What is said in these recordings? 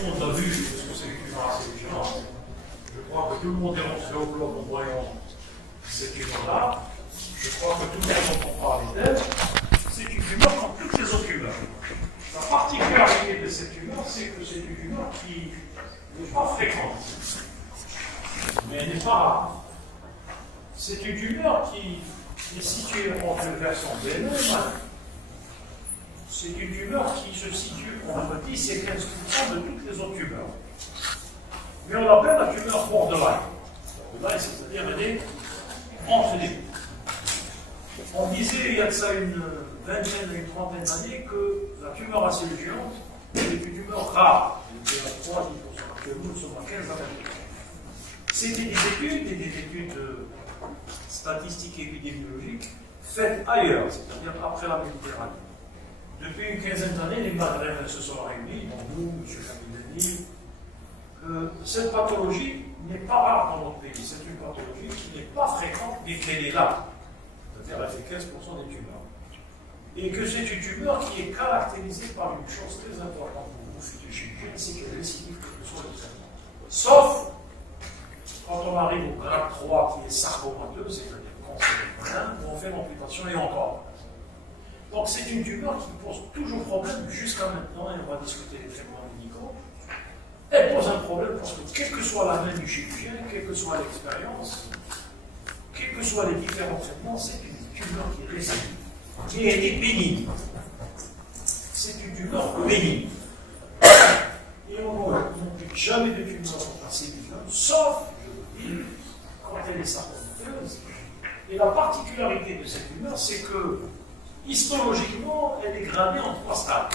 le monde a vu ce que c'est une tumeur assez vigilante. Je crois que tout le monde est rentré au bloc en voyant cette tumeur-là. Je crois que tout le monde entend parler d'elle. C'est une tumeur comme toutes les autres tumeurs. La particularité de cette tumeur, c'est que c'est une tumeur qui n'est pas fréquente, mais elle n'est pas rare. C'est une tumeur qui est située entre le versant bénin et malin. C'est une tumeur qui se situe entre 10 et 15% de toutes les autres tumeurs. Mais on l'appelle la tumeur borderline. Borderline, c'est-à-dire elle est entre les deux. On disait il y a de ça une vingtaine, une trentaine d'années que la tumeur à cellules géantes est une tumeur rare. Elle était à 3-10%. Actuellement, nous sommes à 15 à 20%. C'était des études statistiques et épidémiologiques faites ailleurs, c'est-à-dire après la Méditerranée. Depuis une quinzaine d'années, les Maghrébins se sont réunis, dont nous, M. Kamilani, que cette pathologie n'est pas rare dans notre pays. C'est une pathologie qui n'est pas fréquente, mais qu'elle est là. C'est-à-dire elle fait 15% des tumeurs. Et que c'est une tumeur qui est caractérisée par une chose très importante pour vous, futurs chirurgiens, c'est qu'elle récidive quel que soit le traitement. Sauf quand on arrive au grade 3 qui est sarcomateux, c'est-à-dire cancer du poumon, où on fait l'amputation et encore. Donc c'est une tumeur qui pose toujours problème jusqu'à maintenant, et on va discuter des traitements médicaux. Elle pose un problème parce que quelle que soit la main du chirurgien, quelle que soit l'expérience, quels que soient les différents traitements, c'est une tumeur qui est résidive. Et elle est bénigne. C'est une tumeur bénigne. Et on n'ampute jamais de tumeur à cellules, sauf, je le dis, quand elle est sarcomateuse. Et la particularité de cette tumeur, c'est que histologiquement, elle est gradée en 3 stades.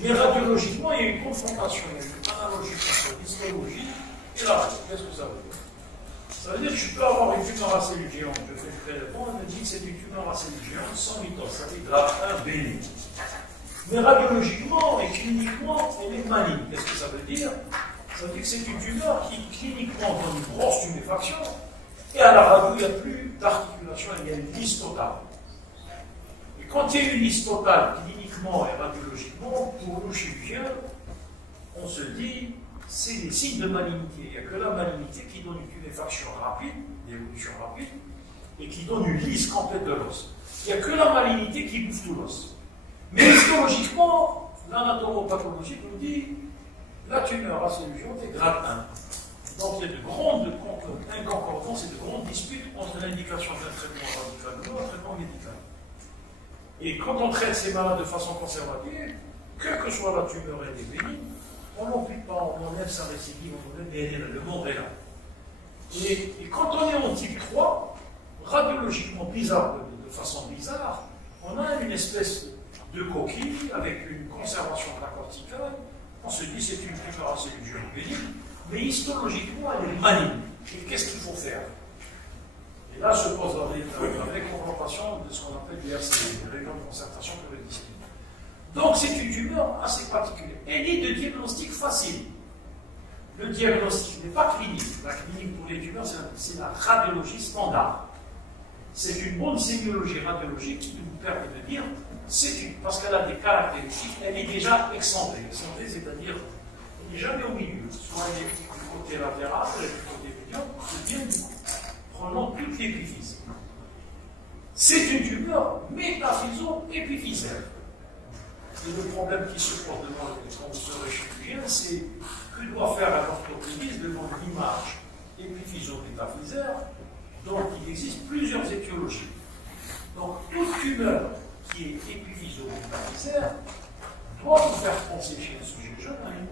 Mais radiologiquement, il y a une confrontation, il y a une analogie entre l'histologie et la radio. Qu'est-ce que ça veut dire? Ça veut dire que je peux avoir une tumeur à cellules géantes. Je fais le prélèvement, on me dit que c'est une tumeur à cellules géantes sans mitose. Ça veut dire grade 1 bénin. Mais radiologiquement et cliniquement, elle est maligne. Qu'est-ce que ça veut dire? Ça veut dire que c'est une tumeur qui cliniquement donne une grosse tuméfaction. Et à la radio, il n'y a plus d'articulation, il y a une lisse totale. Et quand il y a une lisse totale, cliniquement et radiologiquement, pour nous chirurgiens, on se dit, c'est des signes de malignité. Il n'y a que la malignité qui donne une tuméfaction rapide, une évolution rapide, et qui donne une lisse complète de l'os. Il n'y a que la malignité qui bouffe tout l'os. Mais histologiquement, l'anatomopathologie nous dit, la tumeur à cellules géantes est grade 1. Donc il y a de grandes inconcordances et de grandes disputes entre l'indication d'un traitement radical ou d'un traitement médical. Et quand on traite ces malades de façon conservative, quelle que soit la tumeur et les bénigne, on n'ampute pas, on enlève sa récidive, on enlève, mais le monde est là. Et quand on est en type 3, radiologiquement bizarre, de façon bizarre, on a une espèce de coquille avec une conservation de la corticale. On se dit c'est une tumeur à cellules géantes bénigne, mais histologiquement elle est maligne. Et qu'est-ce qu'il faut faire? Et là se pose la vraie confrontation de ce qu'on appelle les RCD, les réunions de concertation pluridisciplinaires. Donc c'est une tumeur assez particulière. Elle est de diagnostic facile. Le diagnostic n'est pas clinique. La clinique pour les tumeurs, c'est la radiologie standard. C'est une bonne sémiologie radiologique qui nous permet de dire, parce qu'elle a des caractéristiques, elle est déjà excentrée. Excentrée, c'est-à-dire, elle n'est jamais au milieu. Soit elle est du côté latéral, soit elle est du côté médian, c'est bien du coup. Prenons toute l'épiphyse. C'est une tumeur métaphyso-épiphysaire. Et le problème qui se pose devant quand vous serez chirurgien, c'est que doit faire un orthopédiste devant l'image épiphyso-métaphysaire dont il existe plusieurs étiologies. Donc, toute tumeur qui est épiphyso-métaphysaire doit vous faire penser chez un sujet jeune à une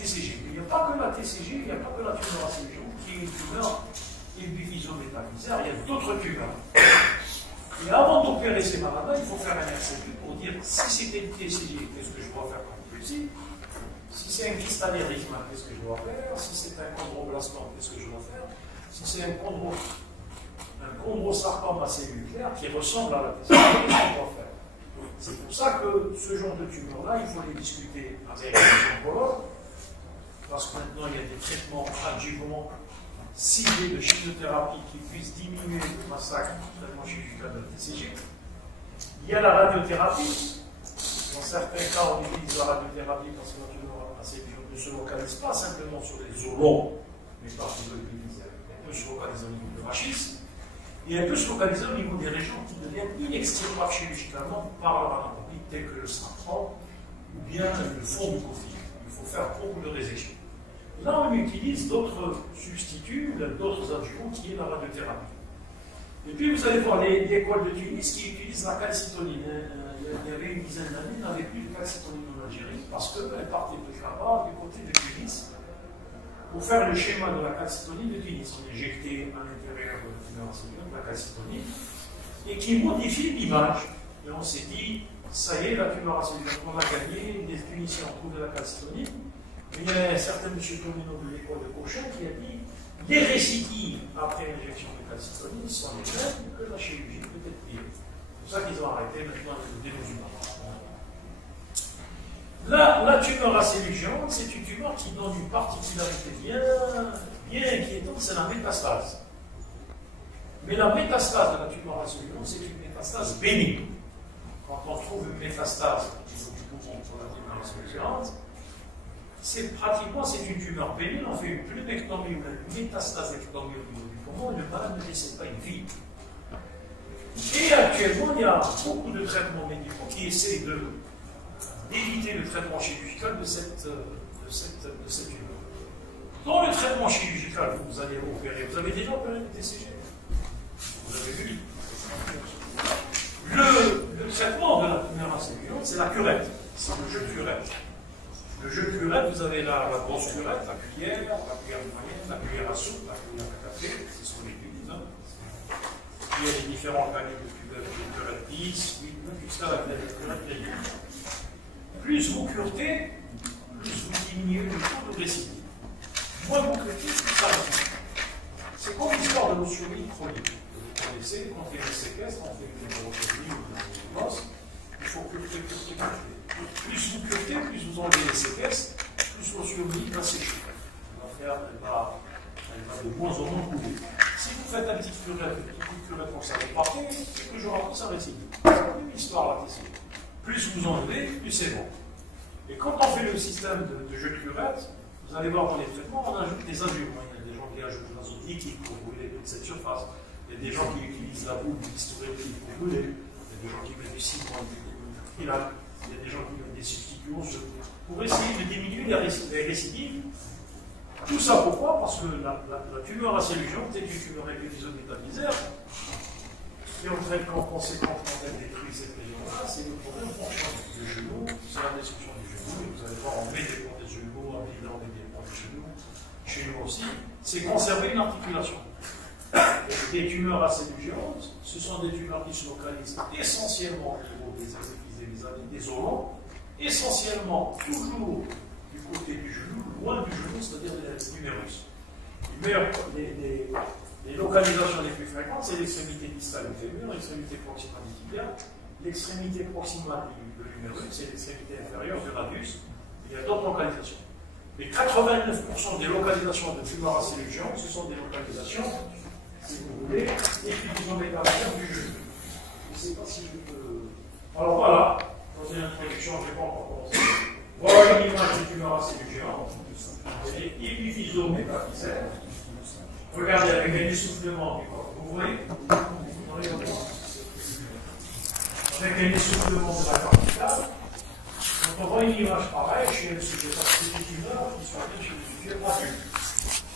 TCG. Mais il n'y a pas que la TCG, il n'y a pas que la tumeur à cellules géantes qui est une tumeur épiphyso-métaphysaire, il y a d'autres tumeurs. Et avant d'opérer ces malades, il faut faire un RCP pour dire si c'était une TCG, qu'est-ce que je dois faire comme biopsie? Si c'est un cristallérisme, qu'est-ce que je dois faire? Si c'est un chondroblastome, qu'est-ce que je dois faire? Si c'est un chondrosarcome à cellules claires qui ressemble à la TCG, qu'est-ce qu'on doit faire? C'est pour ça que ce genre de tumeurs-là, il faut les discuter avec les oncologues, parce que maintenant il y a des traitements adjuvants ciblés de chimiothérapie qui puissent diminuer le massacre du traitement chirurgical de la TCG. Il y a la radiothérapie, Dans certains cas, on utilise la radiothérapie parce que la tumeur acélugion ne se localise pas simplement sur les os longs, mais particulièrement, elle peut se localiser au niveau du rachis, et elle peut se localiser au niveau des régions qui deviennent inextirables chirurgicalement par leur anatomie, telles que le central ou bien le fond du coffi. Il faut faire beaucoup de résection. Là, on utilise d'autres substituts, d'autres adjuvants qui est la radiothérapie. Et puis, vous allez voir l'école de Tunis qui utilise la calcitonine. Il y avait une dizaine d'années, il n'y avait plus de calcitonine en Algérie parce qu'elle partait de là-bas, du côté de Tunis, pour faire le schéma de la calcitonine de Tunis. On injectait à l'intérieur de la calcitonine et qui modifie l'image. Et on s'est dit, ça y est, la tumeur acélugienne, on a gagné, les Tunisiens ont trouvé la calcitonine. Mais il y a un certain M. Tomino de l'école de Cochin qui a dit les récidives après l'injection de calcitonine sont les mêmes que la chirurgie peut être pire. C'est pour ça qu'ils ont arrêté maintenant le développement. La tumeur acélugienne, c'est une tumeur qui donne une particularité bien inquiétante, c'est la métastase. Mais la métastase de la tumeur acélugienne, c'est une métastase bénigne. Quand on trouve une métastase au niveau du poumon pour la tumeur acélugienne, c'est une tumeur bénigne, on fait une pneuméctomie ou une métastasectomie au niveau du poumon, et le malade ne décède pas, il vit. Et actuellement, il y a beaucoup de traitements médicaux qui essaient d'éviter le traitement chirurgical de cette tumeur. Dans le traitement chirurgical, vous allez opérer, vous avez déjà opéré le TCG. Vous avez vu. Le traitement de la tumeur acélugienne, c'est la curette, c'est le jeu de curette. Le jeu de curette, vous avez la grosse curette, la cuillère moyenne, la cuillère à soupe, la cuillère à café, c'est ce qu'on utilise. Il y a les différents calibres de curette 10, 8, 9, jusqu'à la curette régulière. Plus vous curetez, plus vous diminuez le taux de récidive. Moins vous curetez, plus ça récidive. C'est comme l'histoire de l'ostéomie chronique. Vous connaissez, quand il y a des séquestres, on fait une neuropathie ou une os, il faut cureter. Plus vous curetez, plus vous enlevez les séquestres, plus l'ostéomie va sécher. Elle va de moins en moins couler. Si vous faites un petit coup de curette comme ça, vous partez, quelques jours après, ça récidive. C'est la même histoire là, ici. Plus vous enlevez, plus c'est bon. Et quand on fait le système de jeu de curette, vous allez voir dans les traitements, on ajoute des adjuvants. Il y a des gens qui ajoutent de l'azote liquide pour brûler toute cette surface. Il y a des gens qui utilisent la boule historique pour brûler. Il y a des gens qui mettent du ciment, il y a des gens qui mettent des substituts osseux pour essayer de diminuer les récidives. Tout ça pourquoi? Parce que la tumeur acélugienne est une tumeur épiphysométallisaire. Et on traite qu'en conséquence, quand elle détruit cette région-là, c'est le problème fonctionnel du genou, c'est la destruction du genou. Et vous allez voir, on met des ponts des genoux, on met des ponts des genoux. Chez nous aussi, c'est conserver une articulation. Les tumeurs acélugiennes, ce sont des tumeurs qui se localisent essentiellement au niveau des épiphyses des os longs, essentiellement toujours du côté du genou, loin du genou, c'est-à-dire de l'humérus. Les localisations les plus fréquentes, c'est l'extrémité distale du fémur, l'extrémité proximale du tibia, l'extrémité proximale de l'humérus, c'est l'extrémité inférieure du radius. Il y a d'autres localisations. Mais 89% des localisations de tumeurs acélugiennes, ce sont des localisations, si vous voulez, épiphysométallisaires du genou. Je ne sais pas si je peux. Alors voilà, dans une introduction, je ne vais pas encore commencer. Voilà une image de tumeur acélugienne. Elle est épiphysométallisaire. Regardez avec un essoufflement du corps. Vous voyez? Avec un essoufflement de la corticale. Quand on voit une image pareille chez un sujet, parce que c'est des tumeurs qui sont chez les sujets adultes.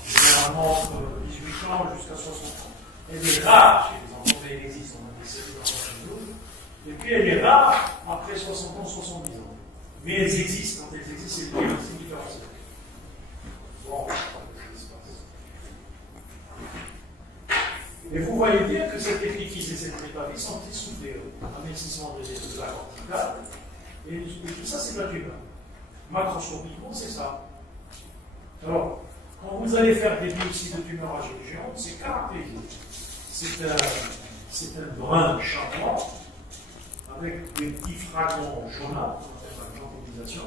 Généralement entre 18 ans jusqu'à 60 ans. Elle est rare chez les enfants, mais elle existe. On a des cellules d'enfants chez nous. Et puis elle est rare après 60 ans, 70 ans. Mais elles existent. Quand elles existent, c'est différent. Bon. Et vous voyez bien que cette épiphyse et cette métaphise sont essoufflées. Amincissement de la corticale. Et tout ça, c'est de la tumeur. Macroscopiquement, c'est ça. Alors, quand vous allez faire des biopsies de tumeurs acélugiennes, c'est caractérisé. C'est un brun charbon avec des petits fragments jaunâtres, on appelle la jaunionisation.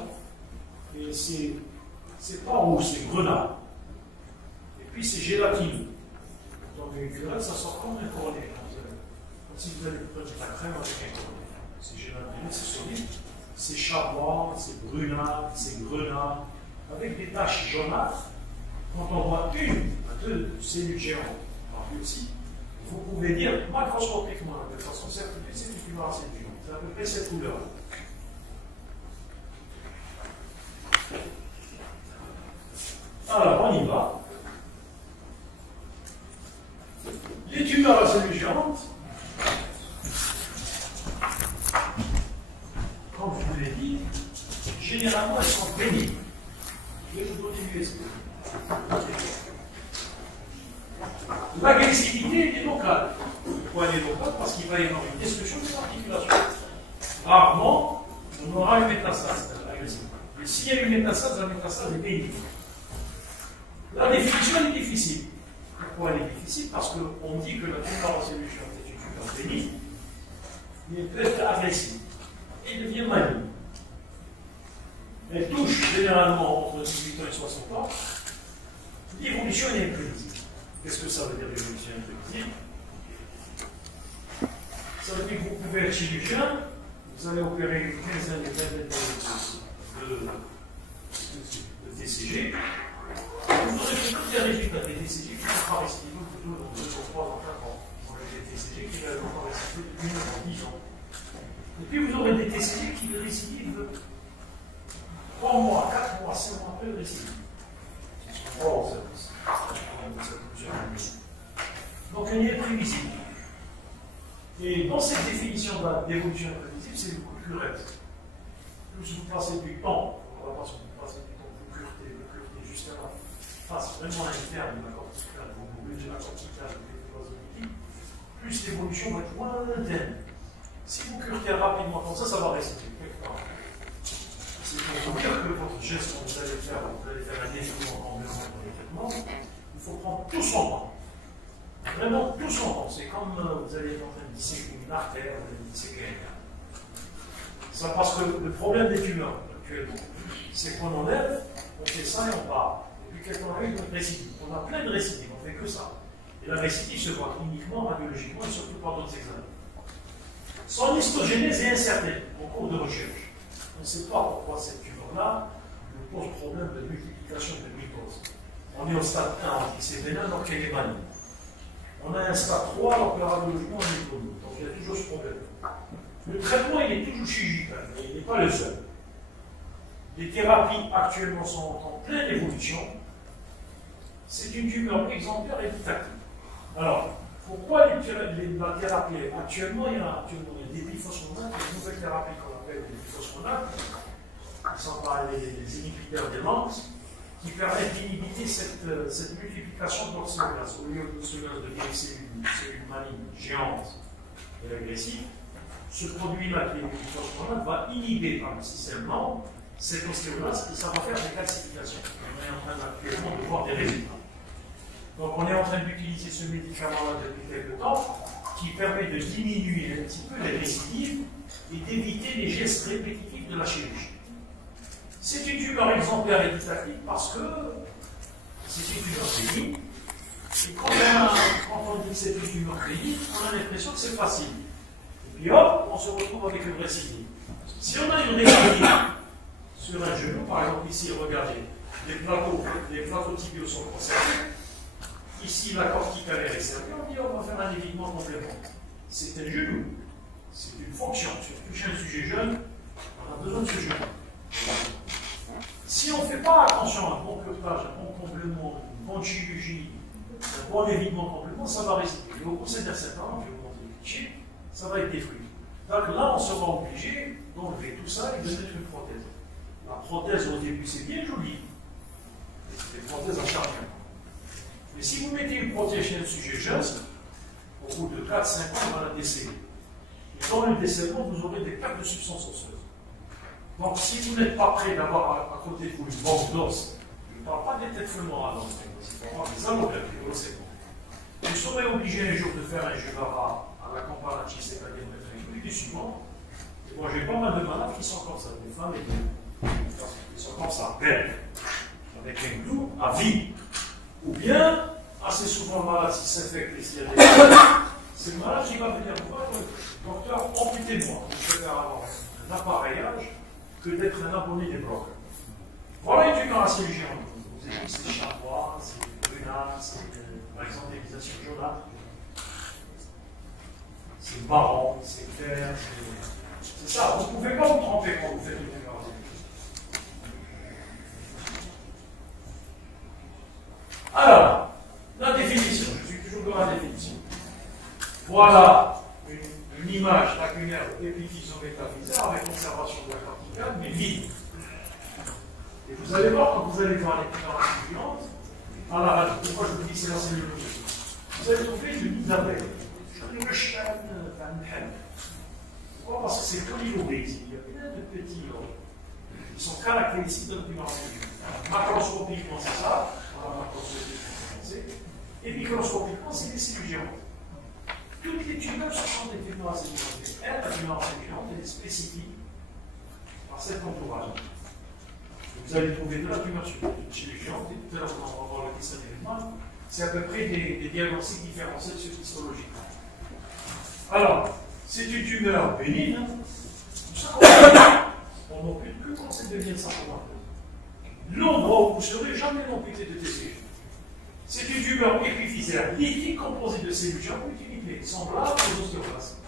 Et c'est pas rouge, c'est grenat. Et puis c'est gélatineux. Quand on met une curette, ça sort comme un cornet. Comme si vous allez prendre de la crème avec un cornet. C'est gélatineux, c'est solide. c'est chamois, c'est brunâtre, c'est grenat, avec des taches jaunâtres. Quand on voit une à deux cellules géantes en biopsie, vous pouvez dire macroscopiquement, de façon certifiée, c'est une tumeur à cellules géantes. C'est à peu près cette couleur. Alors, on y va. Les tumeurs à cellules géantes, comme je vous l'ai dit, généralement elles sont bénignes. Je vais vous donner l'USP. L'agressivité est locale. Pourquoi elle est locale? Parce qu'il va y avoir une destruction des articulations. Rarement, on aura une métastase agressive. Mais s'il y a une métastase, la métastase est bénigne. La définition elle est difficile. Pourquoi elle est difficile? Parce qu'on dit que la tumeur à cellules géantes est une tumeur bénigne, mais peut être agressive et devient maligne. Elle touche généralement entre 18 ans et 60 ans. L'évolution est imprévisible. Qu'est-ce que ça veut dire l'évolution imprévisible? Ça veut dire que vous pouvez être chirurgien, vous allez opérer une quinzaine, une vingtaine de TCG. Vous aurez tous les résultats des TCG qui ne sont pas récidives plutôt dans 2 ou 3 ans, 4 ans. Vous aurez des TCG qui ne sont pas récidives depuis 9 ans, 10 ans. Et puis vous aurez des TCG qui récidivent 3 mois, 4 mois, 5 mois après le récidive. Ce sont 3 au service. Donc elle est prévisible. Et dans cette définition d'évolution imprévisible, c'est beaucoup plus reste. Plus vous passez du temps, on va pas se passer du temps, vous curtez jusqu'à la face vraiment interne de la corticale, vous bougez la corticale avec les vasomotiques, plus l'évolution va être lointaine. Si vous curtez rapidement comme ça va rester quelque part. C'est pour vous dire que votre geste, quand vous allez faire un développement en dans les traitements, il faut prendre tout son temps. Vraiment tout son temps. C'est comme vous allez être en train de disséquer une artère, vous allez disséquer un nerf. Ça parce que le problème des tumeurs actuellement, c'est qu'on enlève, on fait ça et on part. Et puis quelqu'un a eu une récidive. On a plein de récidives, on ne fait que ça. Et la récidive se voit cliniquement, radiologiquement et surtout par d'autres examens. Son histogénèse est incertaine en cours de recherche. On ne sait pas pourquoi cette tumeur-là nous pose problème de multiplication de mycoses. On est au stade 1 anti-CB1 alors qu'elle est maligne. On a un stade 3 alors que radiologiquement on est connu. Donc il y a toujours ce problème. Le traitement il est toujours chirurgical, mais il n'est pas le seul. Les thérapies actuellement sont en pleine évolution. C'est une tumeur exemplaire et tactique. Alors, pourquoi la thérapie actuellement, il y a des biphosphonates, des nouvelles thérapies qu'on appelle des biphosphonates, qui sont les inhibiteurs des LAMPs, qui permettent d'inhibiter cette multiplication de l'oxygène. Au lieu de vieilles cellules malignes géantes et agressives, ce produit-là, qui est le biphosphonate, va inhiber par le système lent cette ostéolase et ça va faire des calcifications. On est en train actuellement de voir des résultats. Donc on est en train d'utiliser ce médicament-là depuis quelques temps qui permet de diminuer un petit peu les récidives et d'éviter les gestes répétitifs de la chirurgie. C'est une tumeur exemplaire et didactique parce que c'est une tumeur bénigne. Et quand on dit que c'est une tumeur bénigne, on a l'impression que c'est facile. Et puis hop, on se retrouve avec une récidive. Si on a une récidive sur un genou, par exemple ici, regardez, les plateaux tibiaux sont conservés. Ici, la corticale est réservée, on dit on va faire un évitement complémentaire. C'est un genou, c'est une fonction. Surtout chez un sujet jeune, on a besoin de ce genou. Si on ne fait pas attention à un bon curtage, un bon complément, une bonne chirurgie, un bon évitement complément, ça va rester. Et au cours de 7 ans, je vais vous montrer les clichés, ça va être détruit. Donc là, on sera obligé d'enlever tout ça et de mettre une prothèse. La prothèse, au début, c'est bien joli. C'est des prothèses à charge. Mais si vous mettez une prothèse chez un sujet jeune, au bout de 4-5 ans, on va la déceler. Et dans le décèlement, vous aurez des pertes de substances osseuses. Donc, si vous n'êtes pas prêt d'avoir à côté de vous une banque d'os, je ne parle pas des têtes fémorales, il faut avoir des allographes, des grossements. Vous serez obligé un jour de faire un jugara à la comparative, c'est-à-dire mettre un truc suivant. Et moi, j'ai pas mal de malades qui sont comme ça, des femmes et des hommes. Ils sont comme ça, belles, avec un clou à vie. Ou bien, assez souvent le malade, s'il s'infecte et s'il y a des malades, c'est le malade qui va venir voir le docteur, amputez-moi. Je vais faire avoir un appareillage que d'être un abonné des brokers. Voilà une tumeur assez légère. Vous avez vu, c'est chamois, c'est brunâtre, c'est par exemple l'égalisation jaunâtre. C'est marron, c'est clair, c'est ça. Vous ne pouvez pas vous tromper quand vous faites une tumeur assez légère. Alors, la définition, je suis toujours dans la définition. Voilà une image lacunaire épiphysométaphysaire avec conservation de la corticale, mais vide. Et vous allez voir, quand vous allez voir les tumeurs suivantes, à la radio, pourquoi je vous dis que c'est la cellulose, vous allez trouver une nid d'abeille. Pourquoi? Parce que c'est polylobé ici. Il y a plein de petits lobes qui sont caractéristiques de la tumeur cellulaire. Macroscopiquement, c'est ça. Voilà, macroscopiquement, et microscopiquement, c'est des cellules géantes. Toutes les tumeurs sont des tumeurs cellulaires. La tumeur cellulaire est spécifique par cet entourage. Vous allez trouver de la tumeur chez les géantes, et tout à l'heure on va voir le dessin d'événement. C'est à peu près des diagnostics différenciés sur histologiquement. Alors, c'est une tumeur bénigne, on n'occupe que quand c'est devient symptomatique. L'endroit où vous serez jamais l'amputé de TCG. C'est une tumeur épiphysaire lithique composée de cellules germes multinucléées, semblables aux ostéoblastes.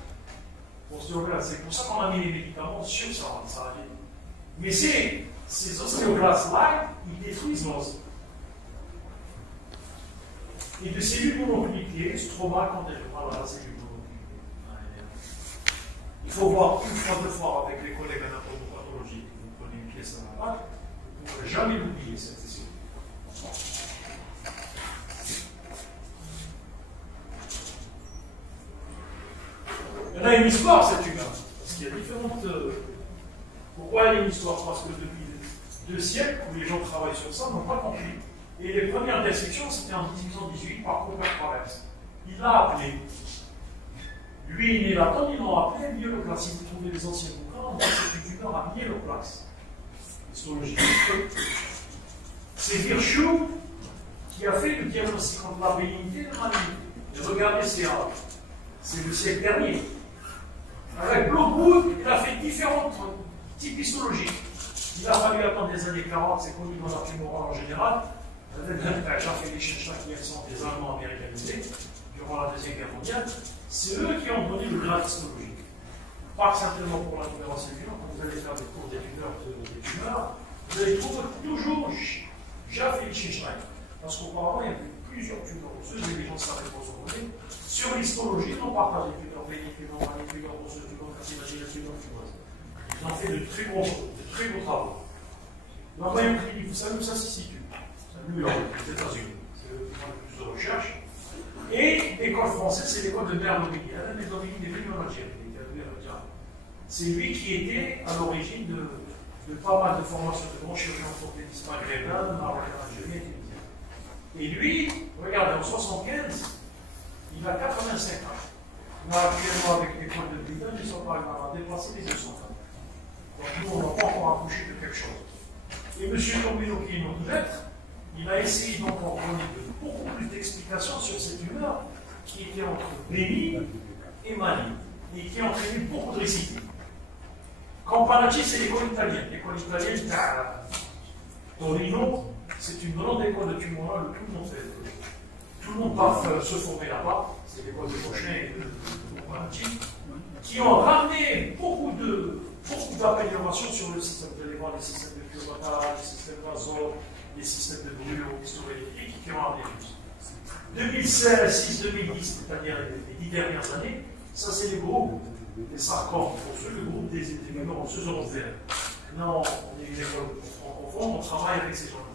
C'est pour ça qu'on a mis les médicaments sur ça, ça arrive. Mais ces ostéoblastes-là, ils détruisent l'os. Et de cellules mononucléées, stroma condensées. Voilà, la cellule mononucléée. Il faut voir une fois, deux fois avec les collègues anatomopathologiques. Vous prenez une pièce à la pâte, vous ne pourrez jamais l'oublier, cette cellule. Elle a une histoire, cette tumeur. Parce qu'il y a différentes. Pourquoi elle a une histoire? Parce que depuis 2 siècles, où les gens travaillent sur ça, n'ont pas compris. Et les premières dissections, c'était en 1818 par Cooper Traverse. Il l'a appelé. Lui, il est là-dedans, ils l'ont appelé myéloplexe. Si vous trouvez les anciens bouquins, on dit que c'est une tumeur à myéloplexe. Histologie. C'est Virchow qui a fait le diagnostic entre la bénignité et la malignité. Et regardez, c'est le siècle dernier. Avec Blockwood, il a fait différents types histologiques. Il a fallu attendre des années 40, c'est connu dans la tumorale en général. Jacques et Liechtenstein, qui sont des Allemands américanisés durant la Deuxième Guerre mondiale, c'est eux qui ont donné le grade histologique. Pas simplement pour la tumeur cellulaire, quand vous allez faire des cours des tumeurs, vous allez trouver toujours Jacques et Liechtenstein. Parce qu'auparavant, il y avait plusieurs tumeurs osseuses, et les gens savaient pas se donner. Sur l'histologie, on partage des tumeurs bénignes, tumeurs malignes, tumeurs osseuses, tumeurs carcinogènes, tumeurs fibroses. Ils ont fait de très gros travaux. La Mayo Clinic, vous savez où ça se situe? C'est à New York, aux États-Unis. C'est le plus de recherche. Et l'école française, c'est l'école de Bernard-Dominique. Alain Dominique est venu en Algérie. C'est lui qui était à l'origine de pas mal de formations de grands chirurgiens orthopédistes maghrébins, marocains, algériens et tunisiens. Et lui, regardez, en 1975, il a 85 ans. Là, actuellement, avec l'école de Britannie, ils sont pas à dépasser les 200 ans. Donc nous, on n'a pas encore accouché de quelque chose. Et M. Tombino, qui est notre maître, il a essayé donc en donner beaucoup plus d'explications sur cette tumeur qui était entre bénigne et maligne, et qui a entraîné beaucoup de récidives. Campanacci, c'est l'école italienne. L'école italienne, Torino, c'est une grande école de tumorale, tout le monde va se former là-bas. C'est l'école de Cochin et de Campanacci, qui ont ramené beaucoup d'améliorations sur le système. Vous allez voir les systèmes de curettage, les systèmes d'azote, les systèmes de brûlure, historélectriques, qui ont ramené plus. 2006-2010, c'est-à-dire les 10 dernières années, ça c'est les groupes des sarcomes, pour ceux, le groupe des tumeurs osseuses européennes. Là, on est une école francophone, on travaille avec ces gens-là.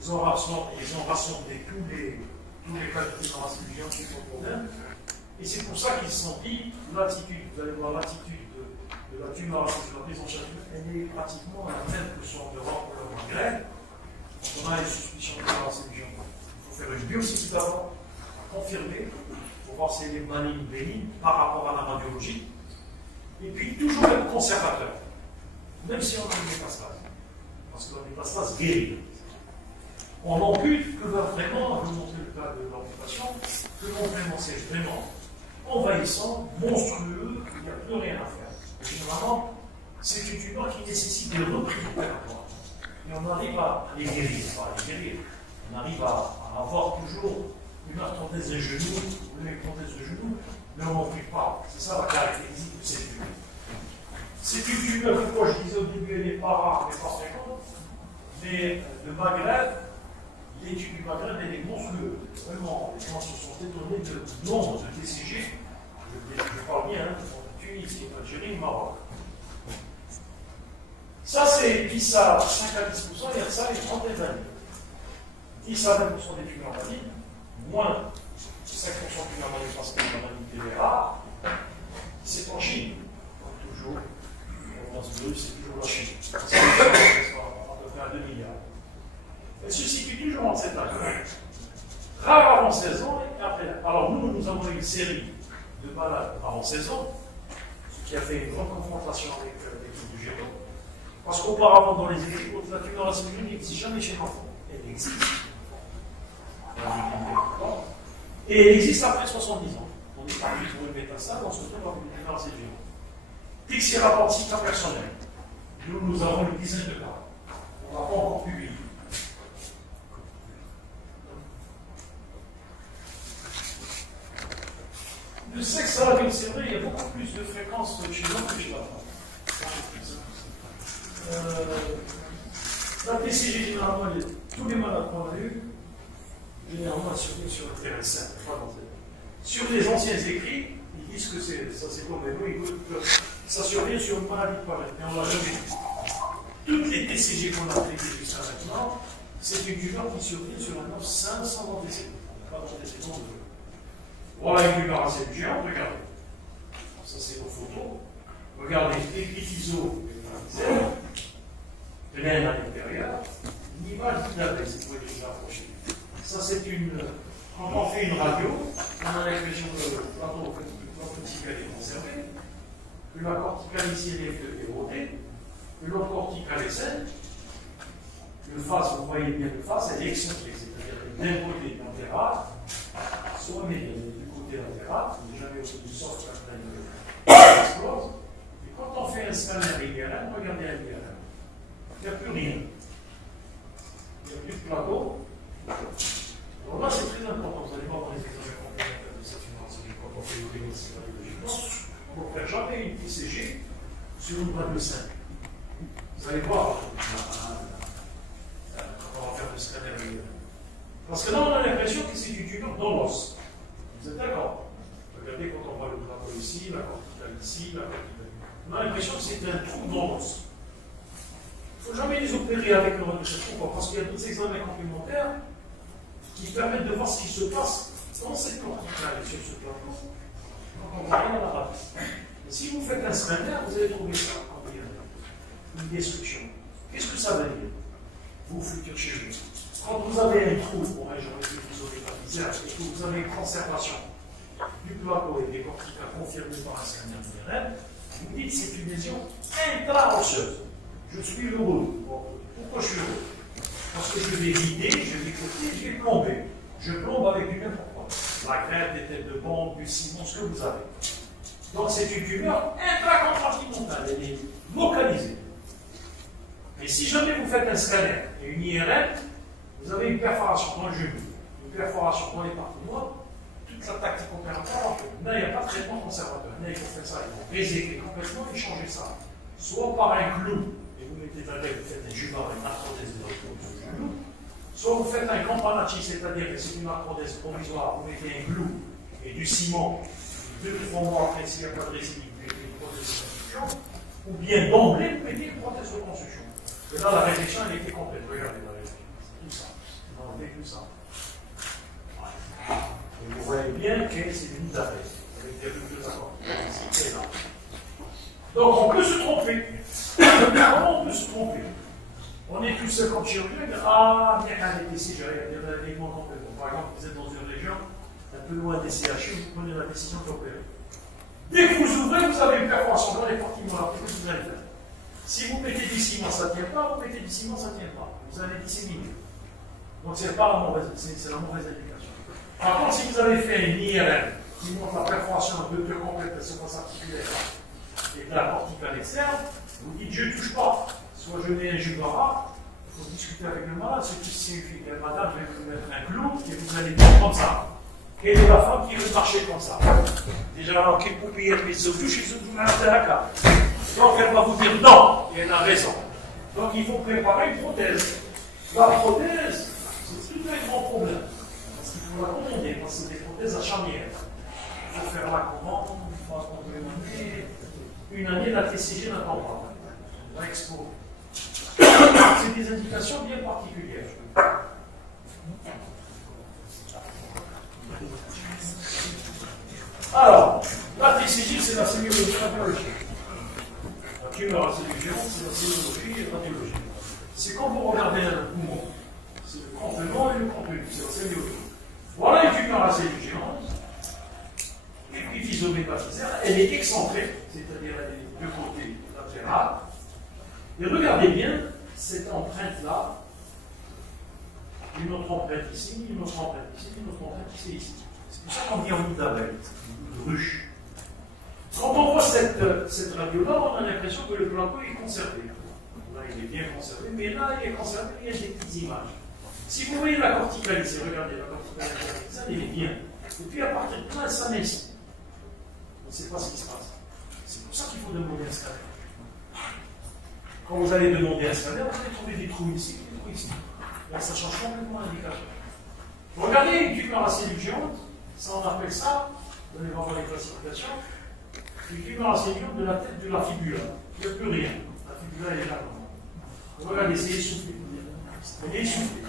Ils ont rassemblé tous les cas de tumeurs cellulaires qui sont problème. Et c'est pour ça qu'ils se sont dit, l'attitude, vous allez voir l'attitude de la tumeur cellulaire, la prise en charge, elle est pratiquement la même que sur l'Europe ou le Maghreb. On a une suspicion de tumeur cellulaire. Il faut faire une biopsie d'abord, confirmer, pour voir si elle est maligne ou bénigne par rapport à la radiologie. Et puis toujours être conservateur, même si on a une métastase. Parce que la métastase guérit. On n'ampute que vraiment, je vais vous montrer le cas de l'amputation, que l'on c'est vraiment envahissant, monstrueux, il n'y a plus rien à faire. Généralement, c'est une tumeur qui nécessite des reprises opératoires. Et on arrive à les guérir, on arrive à avoir toujours une arthrodèse de genou, une arthrodèse de genou, mais on n'en fait pas. C'est ça la caractéristique de cette tumeur. C'est une tumeur que, moi je disais au début, elle n'est pas rare, mais pas fréquente. Mais le Maghreb, l'étude du Maghreb, elle est monstrueuse. Vraiment, les gens se sont étonnés du nombre de TCG. Je parle bien, hein, de Tunisie, Algérie, Maroc. Ça, c'est 10 à 5 à 10%, et ça, les 30 années. 10 à 20% des tumeurs valides, moins 5% de tumeurs valides parce que la maladie est rare, c'est en Chine. Donc, toujours, dans ce bleu, c'est toujours la Chine. C'est à peu près à 2 milliards. Elle se situe toujours en cette année. Rare avant 16 ans et après. Alors, nous avons une série de malades avant 16 ans, ce qui a fait une grande confrontation avec l'équipe du Gémeaux. Parce qu'auparavant, dans les équipes, la tumeur à cellules n'existe jamais chez l'enfant. Elle existe. Et elle existe après 70 ans. On est parti pour une métastase, on se retrouve avec une tumeur à cellules. Pixie rapporte 6 cas personnels. Nous avons une dizaine de cas. On n'a pas encore publié. Le sexe à la vie, c'est vrai, il y a beaucoup plus de fréquences chez l'homme que chez la femme. La TCG, généralement, tous les malades qu'on a eu, généralement, sur le terrain simple, pas dans sur les anciens écrits, ils disent que ça c'est comme nous, ça survient sur une maladie pareille, mais on ne l'a jamais vu. Toutes les TCG qu'on a traitées jusqu'à maintenant, c'est une tumeur qui survient sur un an 500 antécédents. Pas d'antécédents de. Voilà une tumeur à cellules géantes, regardez. Ça c'est nos photos. Regardez, épiphyseaux, plein à l'intérieur. L'image qu'il avait, c'est pour déjà approcher. Ça c'est une. Quand on fait une radio, on a l'impression que le plateau cortical est conservé, que la corticale ici est rodée, que l'autre corticale est saine, que le face, vous voyez bien le face, elle est excentrée, c'est-à-dire d'un côté latéral, soit du côté latéral, on n'est jamais au soft quand elle explose. Et quand on fait un scanner IRM, regardez un IRM, il n'y a plus rien. Il n'y a plus de plateau. Alors là, c'est très important. Vous allez voir dans les examens complémentaires de cette financière, quand on fait le diagnostic radiologique, on ne fait jamais une TCG sur une radio simple. Vous allez voir quand on va faire le scanner. Parce que là, on a l'impression que c'est une tumeur dans l'os. Vous êtes d'accord? Regardez quand on voit le plateau ici, la corticale ici, la corticale. On a l'impression que c'est un trou dans l'os. Il ne faut jamais les opérer avec le radiochirurgien. Parce qu'il y a d'autres examens complémentaires qui permettent de voir ce qui se passe dans cette corticale et sur ce plateau. Donc on voit rien à la radio. Et si vous faites un scanner, vous allez trouver ça, une destruction. Qu'est-ce que ça veut dire, vous, futurs chirurgiens? Quand vous avez un trou pour un joint épiphyséal et que vous avez une conservation du plateau et des corticales confirmées par un scanner IRM, vous dites que c'est une lésion intra-osseuse. Je suis heureux. Pourquoi je suis heureux? Parce que je vais vider, je vais côté, je vais plomber. Je plombe avec du n'importe quoi. La grève, des têtes de bombe, du ciment, ce que vous avez. Donc c'est une tumeur intracompartimentale, elle est localisée. Et si jamais vous faites un scanner et une IRM, vous avez une perforation dans le genou, une perforation dans les parties noires, toute la tactique opératoire, là il n'y a pas de traitement conservateur. Là il faut faire ça, il faut réséquer complètement et changer ça. Soit par un clou, et vous mettez avec, vous faites un jumeau avec une arthrodèse de genou, soit vous faites un campanacci, c'est-à-dire que c'est une arthrodèse provisoire, vous mettez un clou et du ciment, 2-3 mois après s'il n'y a pas de récidive, vous mettez une prothèse de construction, ou bien d'emblée, vous mettez une prothèse de construction. Et là la réflexion elle était complète, regardez la réflexion. Tout ça. On enlève tout ça. Et vous voyez bien que c'est une d'arrêt, avec des ruptures d'accord. C'est là. Donc on peut se tromper. Comment on peut se tromper? On est tous seul comme chirurgien, ah, il y a des TCG, il y a des éléments complètement. Par exemple, vous êtes dans une région un peu loin des CHU, vous prenez la décision d'opérer. Dès que vous ouvrez, vous avez une perforation dans les parties noires. Qu'est-ce que vous allez faire? Si vous mettez du ciment, ça ne tient pas, vous mettez du ciment, ça ne tient pas. Vous allez disséminer. Donc c'est pas la mauvaise, c'est la mauvaise indication. Par contre, si vous avez fait une IRM qui montre la perforation de deux complète de la surface articulaire et de la corticale externe, Vous dites je ne touche pas, soit je mets un jugara, il faut discuter avec le malade, ce qui signifie que madame, je vais vous mettre un clou et vous allez faire comme ça. Quelle est la femme qui veut marcher comme ça? Déjà, alors, qui peut payer les touches, ils sont donc elle va vous dire non, et elle a raison. Donc il faut préparer une prothèse. La prothèse, c'est tout un grand problème. Parce qu'il faut la commander, parce que c'est des prothèses à charnière. Il faut faire la commande, il faut accompagner. Une année, la TCG n'attend pas. La expo. C'est des indications bien particulières. Alors, la TCG, c'est la sémiologie radiologique. La tumeur à séduction, c'est la sémiologie radiologique. C'est quand vous regardez un poumon, c'est le contenant et le contenu, c'est la sémiologie. Voilà une tumeur à séduction, épiphyseaux baptisaire, elle est excentrée, c'est-à-dire elle est de côté latéral. Et regardez bien cette empreinte-là, une autre empreinte ici, une autre empreinte ici, une autre empreinte ici. C'est pour ça qu'on dit en nid d'abeille, une ruche. Quand on voit cette radio-là, on a l'impression que le plateau est conservé. Là, il est bien conservé, mais là, il est conservé, il y a des petites images. Si vous voyez la corticale ici, regardez, la corticale ici, elle est bien. Et puis à partir de là, elle s'amince. On ne sait pas ce qui se passe. C'est pour ça qu'il faut demander un scanner. Quand vous allez demander un scanner, vous allez trouver des trous ici, des trous ici. Là, ça change complètement l'indication. Regardez une tumeur assez géante, ça on appelle ça, vous allez voir les classifications, une tumeur assez géante de la tête de la fibula. Il n'y a plus rien. La fibula est là. Regardez, c'est essoufflé. Elle est essoufflée.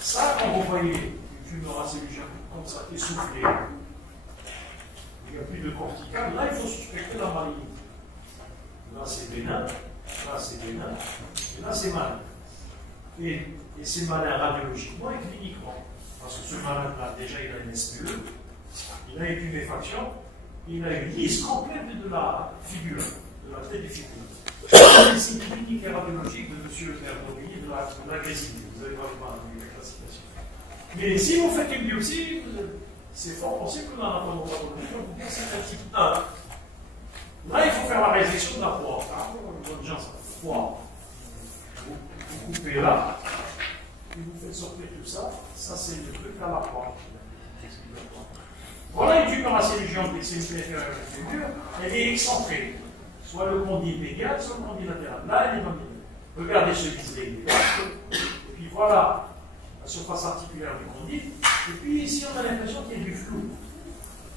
Ça, quand vous voyez une tumeur assez géante comme ça, essoufflée, il n'y a plus de corticale, là il faut suspecter la malignité. Là c'est bénin, là c'est bénin, et là c'est malin. Et c'est malin radiologiquement et cliniquement. Parce que ce malin-là, déjà, il a une SPE, il a une tuméfaction, il a une liste complète de la figure, de la tête des figures. Les signes cliniques et radiologiques de M. Bernoulli, de l'agressivité. Vous allez voir la classification. Mais si vous faites une biopsie, c'est fort possible que dans la pathologie, on vous pense un type 1. Là, il faut faire la résection de la poire. Bonne chance, poire. Vous coupez là, et vous faites sortir tout ça. Ça, c'est le truc à la poire. Voilà une tumeur assez géante qui s'est inférieure à la figure. Elle est excentrée. Soit le condyle médial, soit le condyle latéral. Là, elle est dominée. Regardez ce disque. Et puis voilà la surface articulaire du condyle. Et puis ici, on a l'impression qu'il y a du flou.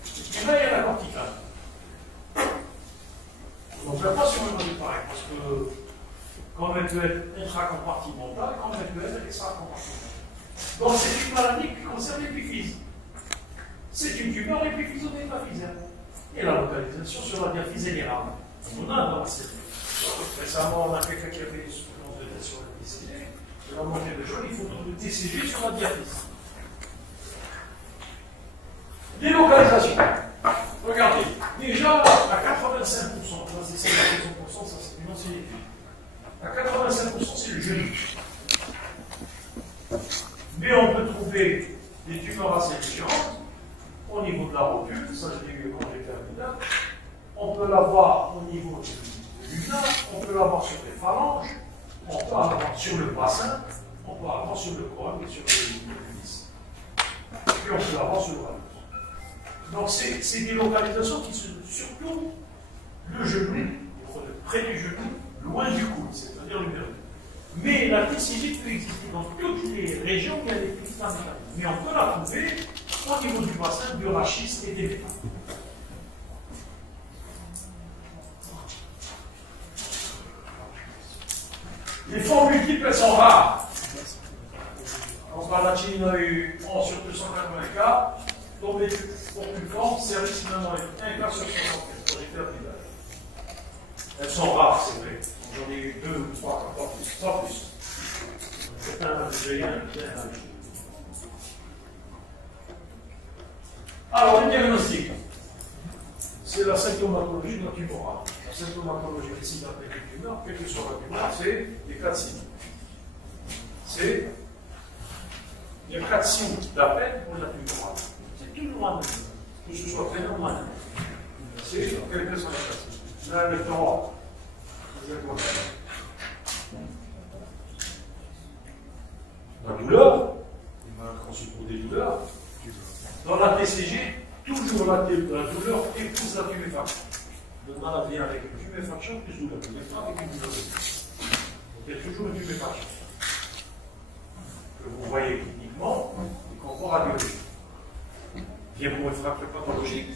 Et là, il y a la corticale. On ne fait pas sur le modèle pareil, parce que comme elle peut être intracompartimentale, comme elle peut être extracompartimentale. Donc c'est une maladie qui concerne l'épiphyse. C'est une tumeur épiphyso-métaphysaire. Et la localisation sur la diaphyse, elle est rare. On a dans la série. Récemment, on a quelqu'un qui a fait des souffrances de tête sur la TCG. De la montée de jaune, il faut trouver le TCG sur la diaphyse. Délocalisation. Regardez, déjà à 85%, ça c'est 50%, ça c'est une ancienne étude. À 85%, c'est le genou. Mais on peut trouver des tumeurs assez géantes au niveau de la rotule, ça je l'ai eu quand j'étais à Milan. On peut l'avoir au niveau du lunaire, on peut l'avoir sur les phalanges, on peut l'avoir sur le bassin, on peut l'avoir sur le cône et sur le vis. Et puis on peut l'avoir sur le radius. Donc c'est des localisations qui sont surtout le genou, près du genou, loin du cou, c'est-à-dire le méridien. Mais la TCG peut exister dans toutes les régions où il y a des petites métalliques. Mais on peut la trouver au niveau du bassin, du rachis et des métals. Les formes multiples, elles sont rares. En Balachine, il y en a eu 11 sur 280 cas. Tombé pour une forme, service finalement 1 cas sur 64. Elles sont rares, c'est vrai. J'en ai eu 2 ou 3 cas, pas plus. C'est un géant, Alors, le diagnostic, c'est la symptomatologie de la tumorale. La symptomatologie des signes d'appel de tumeur, quelle que soit la tumeur, c'est les 4 signes. C'est les 4 signes d'appel pour la tumorale. C'est tout normal, que ce soit très normal. C'est quelle que soit la 4 signes. Là, le temps, La douleur, quand c'est pour des douleurs, dans la TCG, toujours la douleur épouse la tuméfaction. Le malade vient avec une tuméfaction plus douleur. Il n'est pas avec une douleur. Donc il y a toujours une tuméfaction. Que vous voyez cliniquement et qu'on voit radiologique. Bien pour une fracture pathologique.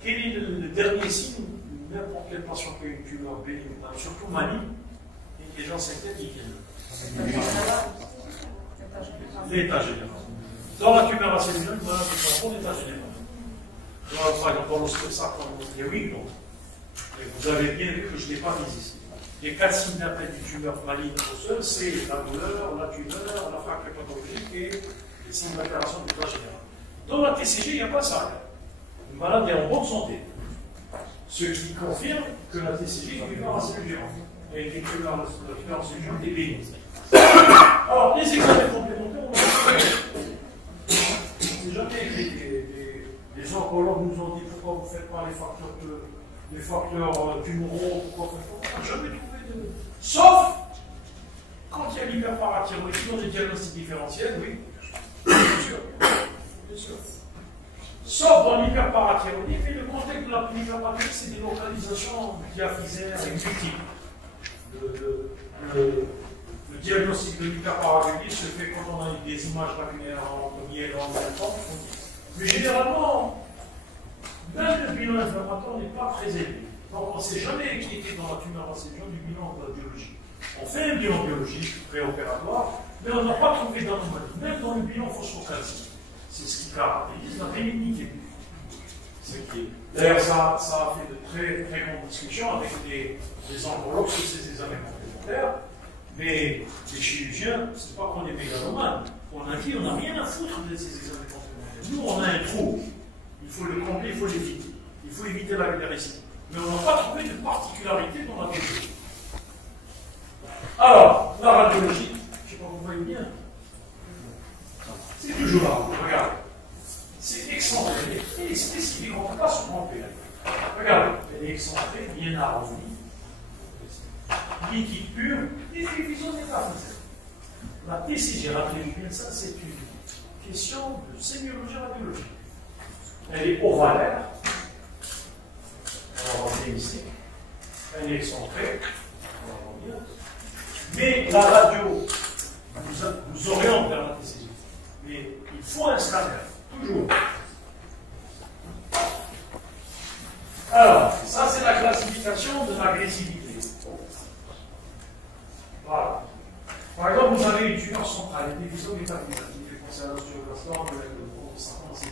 Quel est le dernier signe? N'importe quel patient qui a une tumeur bénigne, surtout maligne, et les gens s'inquiètent, l'état général. Dans la tumeur acéluleuse, voilà, c'est un bon état général. Par exemple, dans l'ostéosarcome, il y a 8 noms. Vous avez bien vu que je ne l'ai pas mis ici. Les 4 signes d'appel d'une tumeur maligne osseuse, c'est la douleur, la tumeur, la fracture pathologique et les signes d'altération de l'état général. Dans la TCG, il n'y a pas ça. Le malade est en bonne santé. Ce qui confirme que la TCG est une tumeur acéluleuse. Et les tumeurs acéluleuse des bénignes. Alors, les examens complémentaires, on a c'est jamais les oncologues nous ont dit pourquoi vous ne faites pas les facteurs tumoraux, pourquoi vous ne faites pas. On n'a jamais trouvé de. Sauf quand il y a l'hyperparathyroïdie dans des diagnostics différentiels, oui. Bien sûr. Bien sûr. Sauf dans l'hyperparathyroïdie, mais le contexte de l'hyperparathyroïdie, c'est des localisations diaphysaires et multiples. Le diagnostic de l'hyperparathyroïdie se fait quand on a des images lacunaires en premier et en même temps. Mais généralement, même le bilan inflammatoire n'est pas très élevé. Donc on ne sait jamais qui était dans la tumeur acéluleuse du bilan biologique. On fait un bilan biologique préopératoire, mais on n'a pas trouvé d'anomalie, même dans le bilan phosphocalcique. C'est ce qui caractérise la bénignité. D'ailleurs, ça a fait de très, très grandes discussions avec les oncologues sur ces examens complémentaires. Mais les chirurgiens, c'est pas qu'on est mégalomanes. On a dit, on n'a rien à foutre de ces examens complémentaires. Nous, on a un trou. Il faut le combler, il faut l'éviter. Il faut éviter la récidive. Mais on n'a pas trouvé de particularité dans la biologie. Alors, la radiologie, je ne sais pas, vous voyez bien. C'est toujours là, regardez. C'est excentré, et spécifique, on ne peut pas se tromper. Regardez, elle est excentrée, bien arrondie, liquide pur, des divisions métaphysiques. La TCG, rappelez-vous bien ça, c'est une question de sémiologie radiologique. Elle est ovalaire, on va voir ici, elle est excentrée, on va voir bien. Mais la radio nous oriente vers la TCG. Mais il faut un scanner, toujours. Alors, ça c'est la classification de l'agressivité. Voilà. Par exemple, vous avez une tumeur centrale, une division métaphysique qui fait penser à l'ostéoblastome, le c'est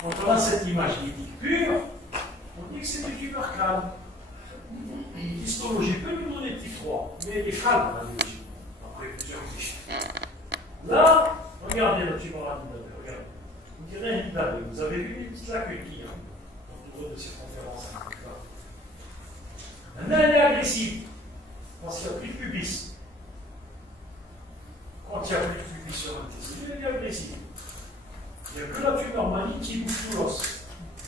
quand on a cette image qui dit pure, on dit que c'est une tumeur calme. L'histologie peut nous donner petit 3, mais elle est calme, la biologie, après plusieurs clichés. Là, regardez la tumeur radicale, regardez. Vous direz un idée, vous avez vu les petites lacunes qu'il y a autour de ces conférences. Maintenant, elle est agressive, parce qu'il n'y a plus de pubis. Quand il n'y a plus de pubis sur un TCG, elle est agressive. Il n'y a que la tumeur maligne qui bouge tout l'os.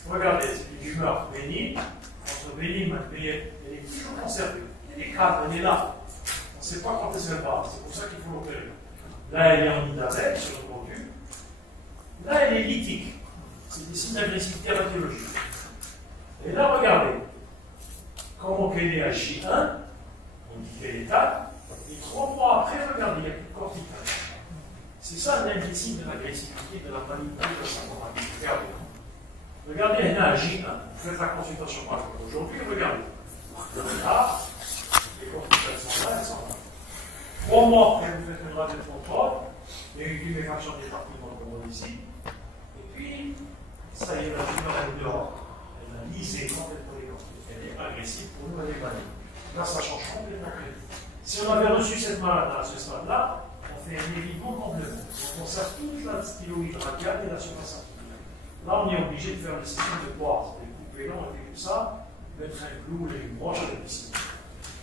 Regardez, c'est une tumeur bénigne, entre bénigne et elle est toujours conservée. Elle est calme, elle est là. On ne sait pas quand elle se bat, c'est pour ça qu'il faut l'opérer. Là, elle est en idabelle sur le conduit. Là, elle est lithique. C'est des signes d'agressivité radiologique. Et là, regardez. Comment qu'elle est à J1, on dit qu'elle est table, et 3 mois après, regardez, il n'y a plus de cortical. C'est ça l'indice de l'agressivité de la malignité de la symptomatique. Regardez, là, à J1. Vous faites la consultation par exemple. Aujourd'hui, regardez. Là, les corticales sont là, elles sont là. 3 mois après, vous faites une radio de contrôle, il y a eu une évacuation des partiments comme on dit ici, et puis, ça y est, la tumeur elle est dehors. Elle a lisé complètement les corticoïdes. Elle est agressive pour nous, elle est maligne. Là, ça change complètement. Si on avait reçu cette maladie à ce stade-là, on fait un évitement complément. On conserve toute la styloïde radiale et la surface articulaire. Là, on est obligé de faire des sessions de poire, des coupes longs et tout ça, mettre un clou et une broche avec des signes.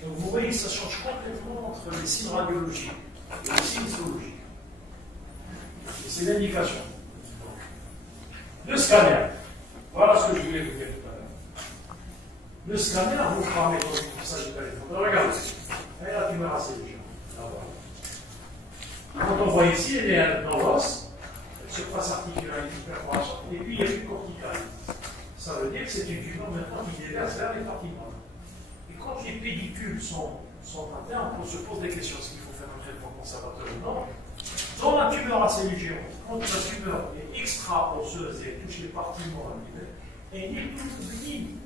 Donc vous voyez que ça change complètement entre les signes radiologiques et les signes histologiques. Et c'est l'indication. Le scanner. Voilà ce que je voulais vous dire tout à l'heure. Le scanner vous permet de sagittal. Regardez, et la tumeur assez légère. Quand on voit ici, elle est dans l'os, surface articulaire, une perforation, et puis il y a une corticale. Ça veut dire que c'est une tumeur maintenant qui déverse vers les parties molles. Et quand les pédicules sont atteints, on se pose des questions. Est-ce qu'il faut faire un traitement conservateur ou non? Dans la tumeur assez légère, quand la tumeur est extra-osseuse et touche les parties molles, elle est toute bénigne.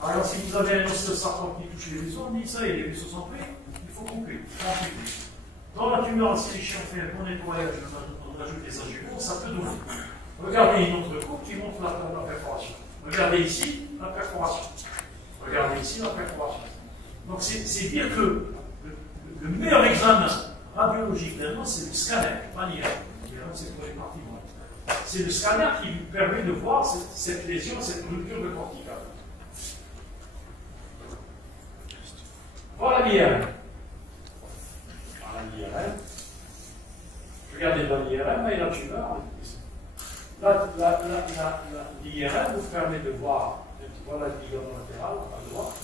Alors, si vous avez un ostéosarcome qui touche les vaisseaux, on dit ça, et les vaisseaux sont pris, il faut couper. Dans la tumeur assez légère, on fait un bon nettoyage, on ajoute des adjuvants, ça peut donner. Regardez une autre coupe qui montre la perforation. Regardez ici la perforation. Regardez ici la perforation. Donc, c'est dire que le meilleur examen radiologique d'un os, c'est le scanner, pas l'IRM. L'IRM, c'est pour les parties molles. C'est le scanner qui vous permet de voir cette lésion, cette rupture de corticale. Voilà l'IRM. Voilà l'IRM. Regardez dans l'IRM et la tumeur. L'IRM vous permet de voir, voilà le ligament latéral à droite,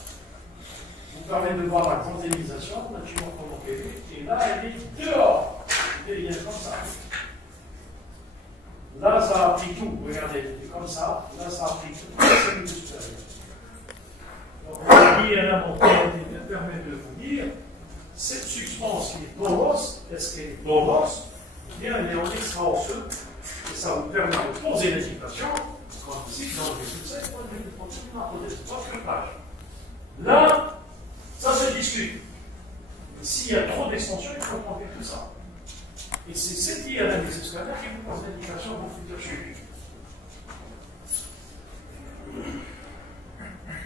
vous permet de voir la containisation, la tumeur convoquée, et là elle est dehors. Elle vient comme ça. Là ça a pris tout, regardez, elle est comme ça, là ça a pris tout, c'est le supérieur. Donc l'IRM permet de vous dire, cette substance qui est dans l'os, est-ce qu'elle est dans l'os, ou bien elle est en extra-osseux, et ça vous permet de poser l'indication, comme ici, dans le succès, là, ça se discute. S'il y a trop d'extension, il faut enlever tout ça. Et c'est cette IRM des scanners qui vous pose l'indication de vos futurs chirurgies.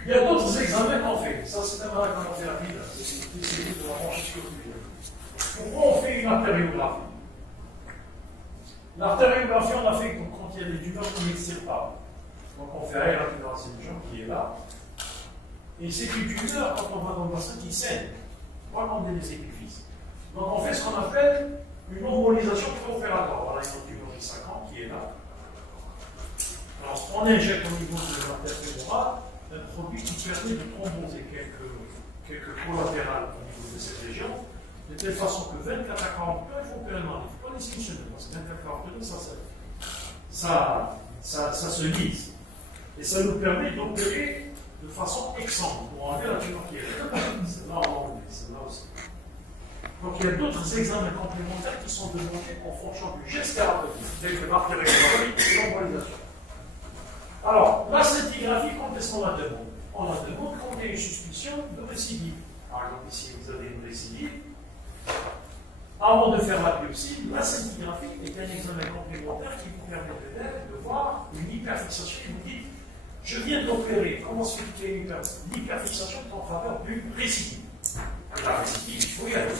Il y a d'autres examens qu'on fait. Ça, c'est un malade qu'on fait rapide. C'est de la branchissure oculaire. Pourquoi on fait une artériographie? L'artériographie, on l'a fait quand il y a des tumeurs qui n'existent pas. Donc on fait la tumeur assez légère qui est là. Et c'est une tumeur, quand on va dans le bassin, qui saigne. Pas comme des épiphyses. Donc on fait ce qu'on appelle une embolisation préopératoire. Voilà une tumeur de 5 ans qui est là. Alors on injecte au niveau de l'artère fémorale un produit qui permet de thromboser quelques collatérales au niveau de cette région, de telle façon que 24 à 40 heures, il faut pleinement, il ne faut pas les sélectionner, parce que 24 à 40 heures, ça se lise. Et ça nous permet d'opérer de façon exsangue pour enlever la tumeur qui est là. C'est là on enlève, c'est là aussi. Donc il y a d'autres examens complémentaires qui sont demandés en fonction du geste thérapeutique, tel que l'artériographie et l'embolisation. Alors, la scintigraphie, quand est-ce qu'on la demande? On la demande quand il y a une suspicion de récidive. Par exemple, ici, vous avez une récidive. Avant de faire la biopsie, la scintigraphie est un examen complémentaire qui vous permet peut-être de voir une hyperfixation. Et vous dites, je viens d'opérer. Comment se fait qu'il y ait une hyperfixation en faveur d'une récidive? La récidive, il faut y aller.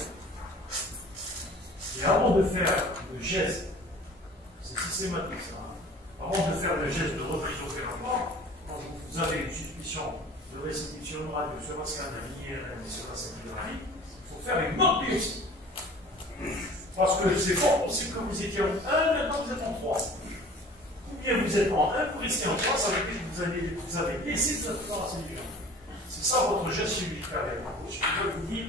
Et avant de faire le geste, c'est systématique ça. Avant de faire le geste de reprise opératoire, quand vous avez une suspicion de récidive sur une radio, sur un scanner IRM et sur la scintigraphie, il faut faire une autre biopsie. Parce que c'est fort possible que vous étiez en 1, maintenant vous êtes en 3. Ou bien vous êtes en 1, vous restez en 3, ça veut dire que vous avez laissé cette force cellulaire. C'est ça votre geste chirurgical. Je vous dis,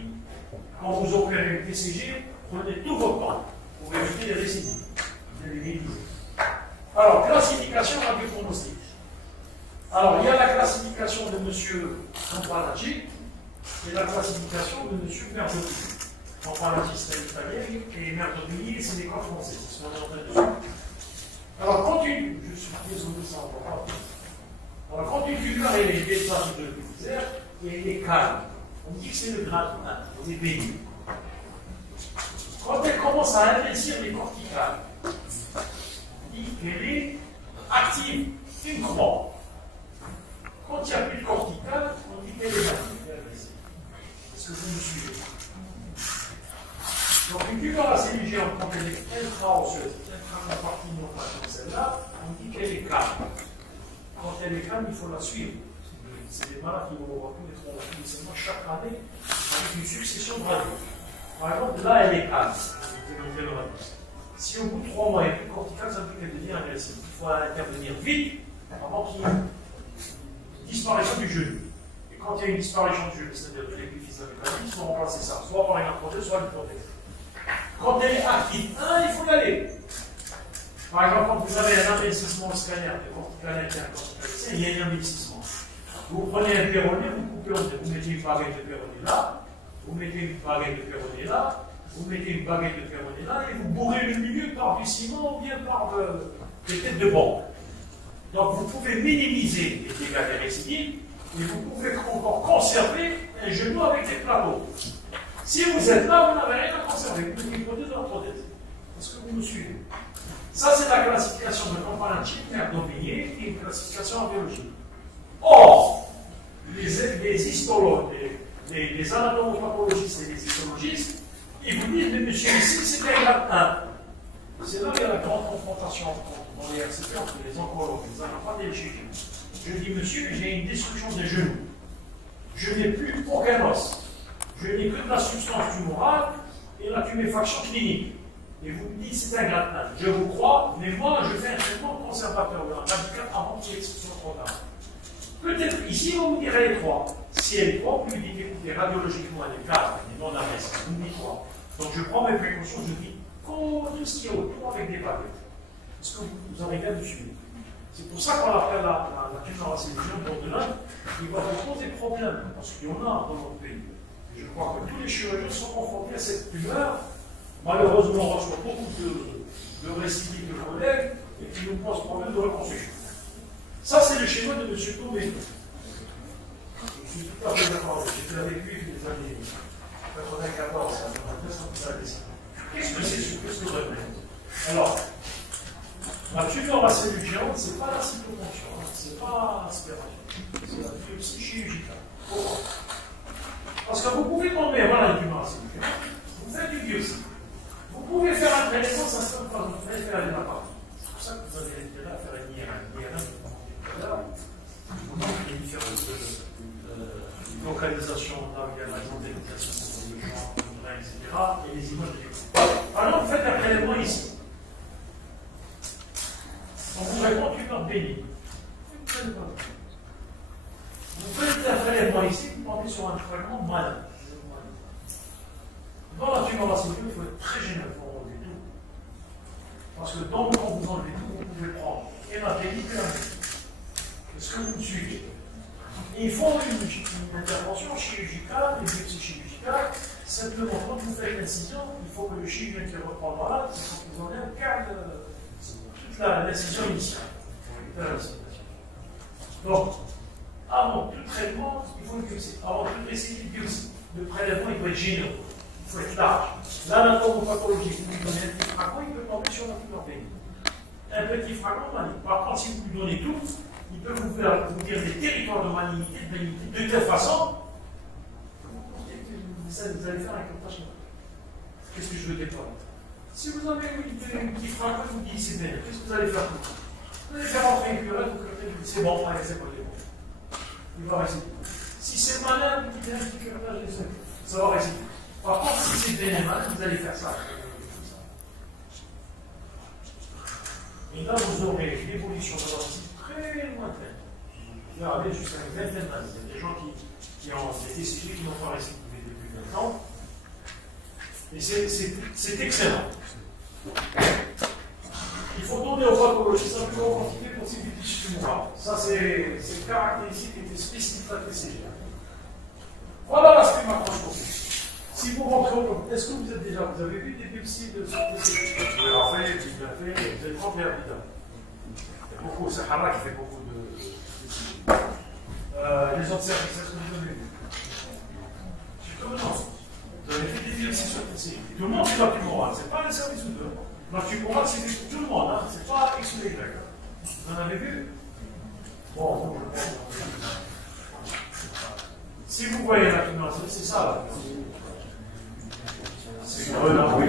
quand vous opérez une PCG, prenez tout votre temps pour éviter les récidives. Vous allez les éviter. Alors, classification radiopronostique. Alors, il y a la classification de M. Campanacci et la classification de M. Merdolini. Campanacci, c'est l'italien, et Merdolini, c'est l'école française. Ils sont en train de suivre. Alors, quand je suis désolé, ça va pas. Alors, quand une tumeur est déchargée de l'utilisaire, et elle est calme, on dit que c'est le grade 1, on est béni. Quand elle commence à investir les corticales, qu'elle est active, une croix. Quand il n'y a plus de corticale, on dit qu'elle est active. Est-ce que vous me suivez? Donc une tumeur assez légère, quand elle est intra-osseuse, intra-compartimentale comme celle-là, on dit qu'elle est calme. Quand elle est calme, il faut la suivre. C'est des malades qui vont voir tous les 3 mois, seulement chaque année, avec une succession de radios. Par exemple, là, elle est calme. Si au bout de 3 mois, il n'y a plus de corticale, ça veut dire qu'elle devient agressive. Il faut intervenir vite avant qu'il disparition du genou. Et quand il y a une disparition du genou, c'est-à-dire de l'épiphyse mécanique, il faut remplacer ça, soit par une prothèse, soit une prothèse. Quand elle est active, il faut y aller. Par exemple, quand vous avez un amincissement au scanner, il y a un amincissement. Vous prenez un péroné, vous coupez en deux. Vous mettez une baguette de péroné là, vous mettez une baguette de péroné là, vous mettez une baguette de péroné là, et vous bourrez le milieu par du ciment ou bien par des têtes de bombe. Donc vous pouvez minimiser les dégâts des récidives et vous pouvez encore conserver un genou avec des plateaux. Si vous êtes là, vous n'avez rien à conserver. Vous mettez une prothèse dans la prothèse. Est-ce que vous me suivez? Ça, c'est la classification de comparative abdominale et une classification en biologie. Or, les histologues, les anatomopathologistes et les histologistes, ils vous disent, mais monsieur, ici, c'est un grade 1. C'est là qu'il y a la grande confrontation dans les RCP entre les oncologues, les anapathes et les chirurgiens. Je dis, monsieur, j'ai une destruction des genoux. Je n'ai plus aucun os. Je n'ai que de la substance tumorale et la tuméfaction clinique. Et vous me dites, c'est un grade 1. Je vous crois, mais moi, je fais un traitement conservateur radical avant qu'il y ait l'exception trop tard. Peut-être ici, vous me direz les 3. Si elle est 3, vous me dites, écoutez, radiologiquement, elle est 4, elle est non adresse. Vous me dites 3. Donc je prends mes précautions, je dis, tout ce qui est autour avec des baguettes. Est-ce que vous arrivez à me suivre? C'est pour ça qu'on appelle la tumeur acélusienne borderline, il va vous poser problème, parce qu'il y en a dans notre pays. Et je crois que tous les chirurgiens sont confrontés à cette tumeur. Malheureusement, on reçoit beaucoup de récidives de collègues et qui nous posent problème de reconstruction. Ça, c'est le schéma de M. Tourné. Je suis tout à fait d'accord. J'étais avec lui les années 94, 93, qu'est-ce que c'est ce que ça représente? Alors, la tumeur acélugienne, ce n'est pas la cytoponction, ce n'est pas l'aspiration, c'est la biopsie chirurgicale. Pourquoi? Parce que vous pouvez tomber, voilà une tumeur acélugienne, vous faites une biopsie. Vous pouvez faire un prélèvement, ça se passe pas, vous pouvez faire un appareil. C'est pour ça que vous avez intérêt à faire un IRM. Vous montrez les différentes localisations, là, il y a la zone d'éducation, le genre, etc. et les images de alors, vous faites un prélèvement ici. On vous répond tumeur bénigne. Vous faites un prélèvement ici, vous tombez sur un fragment malade. Dans la tumeur acélugienne, il faut être très généreux pour enlever tout. Parce que quand vous enlevez tout, vous pouvez prendre et la bénigne et la bénigne. Est-ce que vous me suivez? Ils font une intervention chirurgicale, une biopsie chirurgicale. Simplement, quand vous faites l'incision, il faut que le chirurgien qui reprend malade, il faut que vous enlève toute l'incision initiale. Donc, avant tout traitement, il faut une biopsie. Avant toute essai de biopsie, le prélèvement, il doit être généreux. Il faut être large. L'anatomopathologie, vous lui donnez un petit fragment, il peut tomber sur la tumeur bénigne. Un petit fragment maligne. Par contre, si vous lui donnez tout, il peut vous faire vous dire des territoires de malignité, de telle façon, vous allez faire un comptage. Qu'est-ce que je veux dire par là? Si vous avez une petite fragment, vous dites c'est bien, qu'est-ce que vous allez faire? Vous allez faire entrer une querelle, vous dites c'est bon, allez, c'est pas bon. Il va rester. Si c'est malin, vous dites un petit curtage, ça va rester. Par contre, si c'est bien et malin, vous allez faire ça. Et là, vous aurez l'évolution de leur site très lointaine. Vous pouvez aller jusqu'à une vingtaine d'années. Il y a des gens qui ont des TCG qui n'ont pas récidivé depuis 20 ans. Et c'est excellent. Il faut donner aux pathologistes la plus grande quantité possible de tissu tumoral. Ça, c'est caractéristique et spécifique de la TCG. Voilà l'aspect macroscopique. Si vous rentrez au est-ce que vous êtes déjà, vous avez vu des biopsies de ce TCG? Vous l'avez fait, vous l'avez fait, vous êtes rempli à l'évidemment. Il y a beaucoup, c'est Hara qui fait beaucoup de les autres services, est-ce que vous avez vu? C'est comme non. Vous avez fait des biopsies sur TCG. Tout le monde fait la tumorale, c'est pas un service ou deux. La tumorale, c'est fait pour tout le monde, hein. C'est pas X ou Y. Vous en avez vu? Bon, si vous voyez la tumorale, c'est ça là. C'est vraiment oui.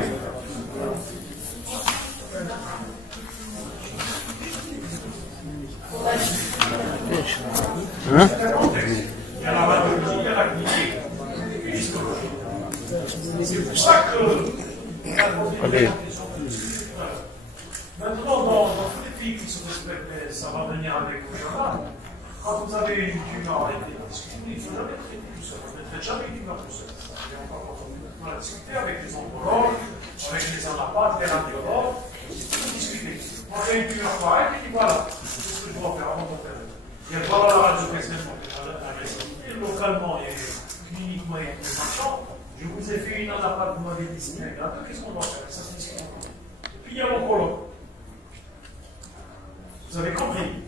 Hein? Il y a la radiologie, il y a la clinique, et l'histologie. C'est pour ça que Allez. maintenant, dans tous les pays qui se respectent, ça va venir avec le Canada, Quand vous avez une tumeur à discuter, il ne faut jamais traiter tout seul. Vous ne traitez jamais une tumeur tout seul. On va discuter avec les oncologues, avec les anapathes, les radiologues, vous discutez. On fait une tumeur pareille, et puis voilà. Qu'est-ce que je dois faire avant de faire? Il y a voilà la radio l'agressivité. Localement et cliniquement et marchand, je vous ai fait une anapathe, vous m'avez dit c'est bien grave. Qu'est-ce qu'on doit faire? Ça se discute. Et puis il y a l'oncologue. Vous avez compris?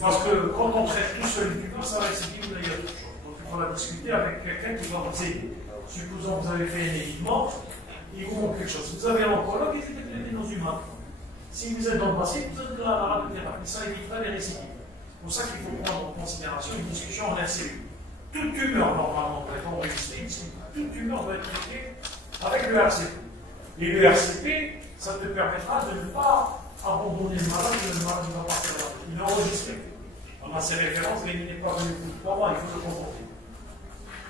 Parce que quand on traite tout seul une tumeur, ça va essayer de d'ailleurs autre chose. Donc il faudra discuter avec quelqu'un qui va vous aider. Supposons que vous avez fait un évitement, il vous manque quelque chose. Vous avez un oncologue qui fait traiter nos humains. Si vous êtes dans le passé, vous êtes dans la radiothérapie. Ça évitera les récidives. C'est pour ça qu'il faut prendre en considération une discussion en cellule. Toute tumeur, normalement, doit être enregistrée. Toute tumeur doit être traitée avec le RCP. Et le RCP, ça te permettra de ne pas abandonner le malade, que le malade ne va pas faire la vie. Il est enregistré. On a ses références, mais il n'est pas venu pour moi, il faut le comporter.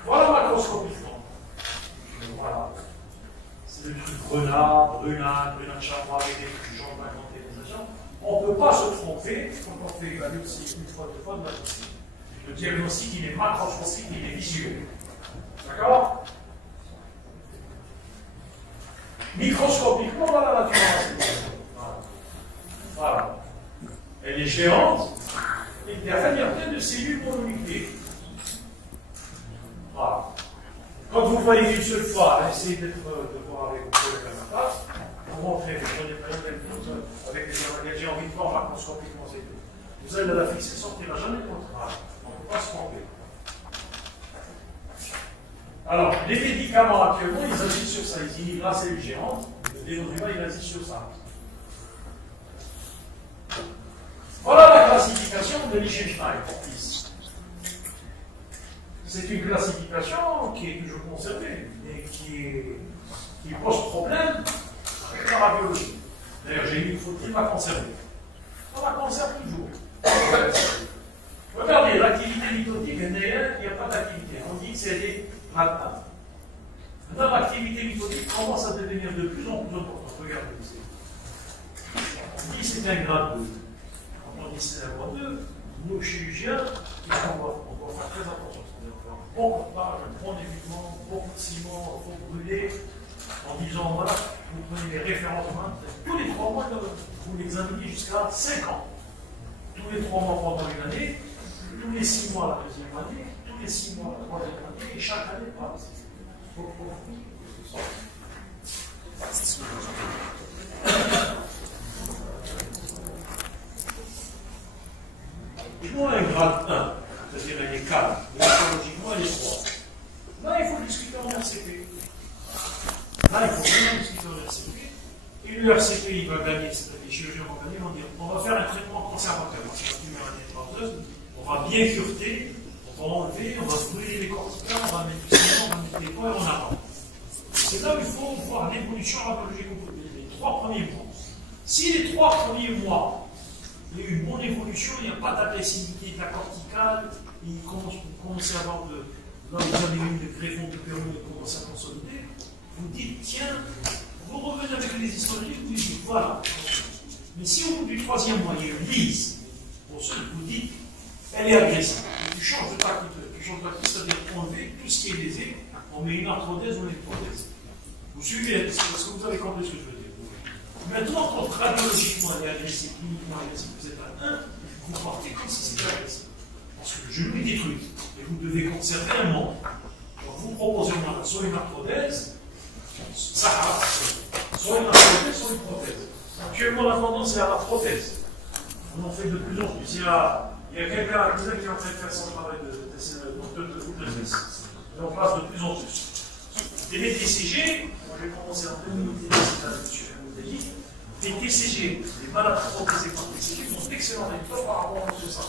Voilà macroscopiquement. Voilà. C'est le truc Brunat, Chapra avec des trucs genre d'inventer des agents. On ne peut pas se tromper quand on fait la biopsie une fois, deux fois de la biopsie. Le diagnostic, il est macroscopique, il est visuel. D'accord? Microscopiquement, voilà la tumeur. Voilà. Elle est géante, et derrière, il y a plein de cellules mononucléées. Voilà. Quand vous voyez une seule fois, essayez de voir avec vos collègues à la face, vous rentrez, vous prenez par exemple avec des j'ai envie de voir macroscopiquement ces deux. Vous allez la fixer, sortira jamais de votre âge. On ne peut pas se tromper. Alors, les médicaments actuellement, ils agissent sur ça. Ils inhibent la cellule géante, le dénodrima, il agit sur ça. Voilà la classification de Lichtenstein. C'est une classification qui est toujours conservée, mais qui pose problème avec la radiologie. D'ailleurs, j'ai mis une photo qui m'a conservé. On la conserve toujours. Regardez, l'activité mitotique, il n'y a pas d'activité. On dit que c'est des grades 1. Maintenant, l'activité mitotique commence à devenir de plus en plus importante. Regardez ici. On dit que c'est un grade 2. Quand on dit que c'est un grade 2, nos chirurgiens, on doit faire très attention. Beaucoup de pages, un bon évitement, beaucoup de ciment, il faut brûler, en disant voilà, vous prenez les références humaines, tous les 3 mois, vous l'examinez jusqu'à 5 ans. Tous les 3 mois pendant une année, tous les 6 mois la deuxième année, tous les 6 mois la troisième année, et chaque année, pas. Il faut un grade 1. C'est-à-dire elle est calme, écologiquement elle est 3. Là, il faut discuter en RCP. Là, il faut vraiment discuter en RCP. Et le RCP, il va gagner, c'est-à-dire les chirurgiens vont gagner, vont dire on va faire un traitement conservateur. Parce que la tumeur est porteuse, on va bien cureter, on va enlever, on va brûler les corticoïdes, on va mettre du ciment, on va mettre les poids et on attend. C'est là où il faut voir l'évolution radiologique les 3 premiers mois. Si les 3 premiers mois, il y a eu une bonne évolution, il n'y a pas d'agressivité de la corticale, il commence à avoir de. Là, vous avez eu des greffons de péron, il commence à consolider. Vous dites, tiens, vous revenez avec les historiques, vous dites, voilà. Mais si au bout du 3e mois, il y a une lise, pour ceux que vous dites, elle est agressive, tu changes de tactique, c'est-à-dire enlever tout ce qui est lésé, on met une arthrodèse, on met une prothèse. Vous suivez, est-ce que vous avez compris ce que je veux dire? Maintenant, quand radiologiquement elle est agressive, cliniquement agressive, vous êtes à 1, vous partez comme si c'était agressif. Parce que le genou est détruit. Et vous devez conserver un membre. Donc vous proposez au moins soit une arthrodèse, ça soit une arthrodèse, soit une prothèse. Actuellement, la tendance est à la prothèse. On en fait de plus en plus. Il y a quelqu'un à Cousin qui est en train de faire son travail de test. Et on passe de plus en plus. Les TCG, moi j'ai commencé en 2010 avec les TCG, les malades prothésés par TCG, sont excellents résultats par rapport à tout ça.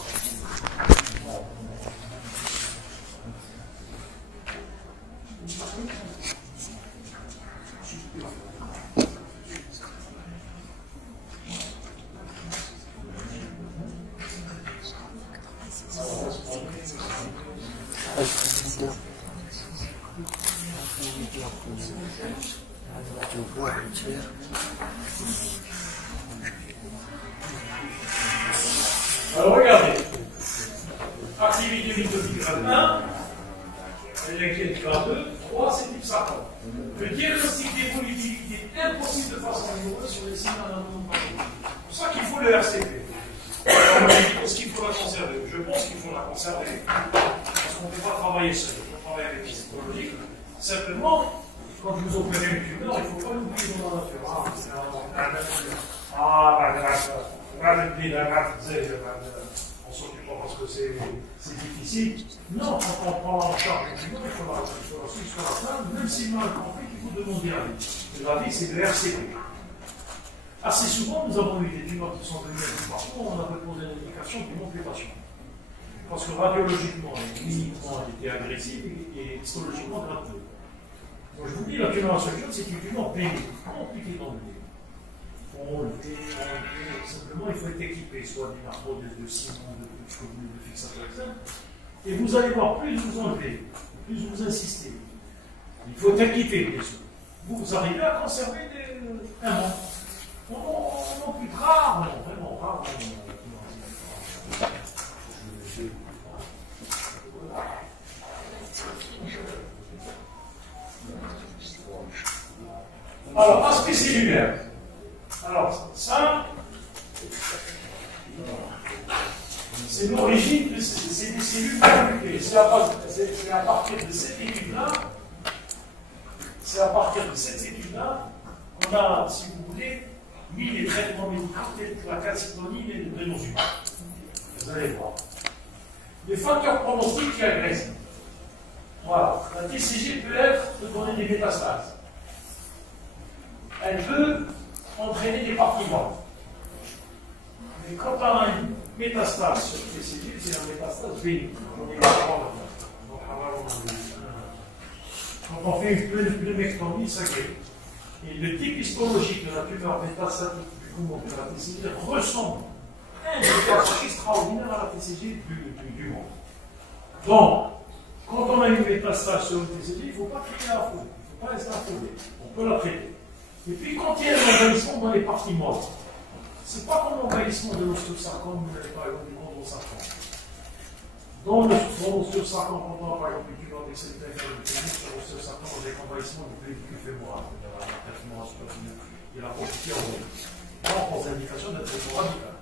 Alors regardez, activité mitotique grade 1, l'inquiète grade 2, 3, c'est type sarcome. Le diagnostic d'évolutivité est impossible de façon rigoureuse sur les signes anatomiques. C'est pour ça qu'il faut le RCP. Est-ce qu'il faut la conserver? Je pense qu'il faut la conserver. Parce qu'on ne peut pas travailler seul. Il faut travailler avec les psychologiques. Simplement, quand vous opérez une tumeur, il ne faut pas l'oublier dans la nature. On s'occupe pas parce que c'est difficile. Non, quand on prend en charge une tumeur, il faut la suivre jusqu'à la fin, même s'il y a un conflit, il faut demander l'avis. Et l'avis, c'est le RCP. Assez souvent, nous avons eu des tumeurs qui sont venues un peu partout, on a posé l'indication d'une amputation. Parce que radiologiquement et cliniquement, elle était agressive et histologiquement grave. Donc je vous dis, la tumeur à seule chose, c'est une tumeur pénible, compliquée d'enlever. On le fait, simplement, il faut être équipé, soit d'une arthrodèse de ciment, de fixateur externe. Et vous allez voir, plus vous enlevez, plus vous insistez. Il faut être équipé, bien sûr. Vous arrivez à conserver un an. On plus rare, non, vraiment rare. Alors, aspect cellulaire. Alors, ça, c'est l'origine, c'est des cellules nucléées. C'est à partir de cette étude-là, qu'on a, si vous voulez, mis les traitements médicaux tels que la calcitonin et le brénosumab. Vous allez voir. Les facteurs pronostiques qui agressent. Voilà. La TCG peut donner des métastases. Elle peut entraîner des parties mortes. Mais quand on a une métastase sur les cellules, c'est la métastase bénigne. Quand on fait une pneumoectomie, ça guérit. Et le type histologique de la tumeur métastatique du poumon de la TCG ressemble à un décalage extraordinaire à la TCG du monde. Donc, quand on a une métastase sur une TCG, il ne faut pas traiter la foule. Il ne faut pas laisser la foule. On peut la traiter. Et puis, quand il y a un envahissement dans les parties mortes, ce n'est pas comme l'envahissement de l'ostéosarcome, par exemple, du chondrosarcome. Dans l'ostéosarcome, quand on a par exemple une tumeur d'excès sur l'ostéosarcome avec envahissement du pédicule fémoral, il y a la profité en haut. Là, on pose l'indication d'un traitement radical.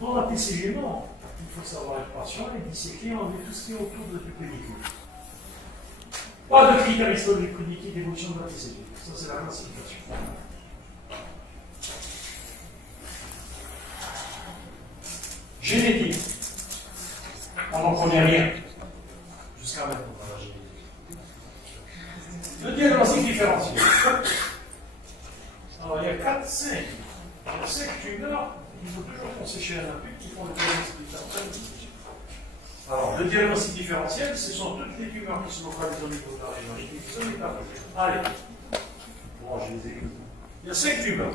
Dans la TCG, non. Il faut savoir être patient et disséquer, enlever tout ce qui est autour du pédicule. Pas de critères histologiques cliniques d'évolution de la TCG. Ça, c'est la classification. Génétique. On n'en connaît rien. Jusqu'à maintenant, dans la génétique. Le diagnostic différentiel. Alors, il y a 4-5. Il y a 5 tumeurs, il faut toujours penser chez un adulte qui font le diagnostic différentiel. Alors, le diagnostic différentiel, ce sont toutes les tumeurs qui se localisent au niveau de la région épiphyseale. Allez. Bon, je les ai. Il y a 5 tumeurs.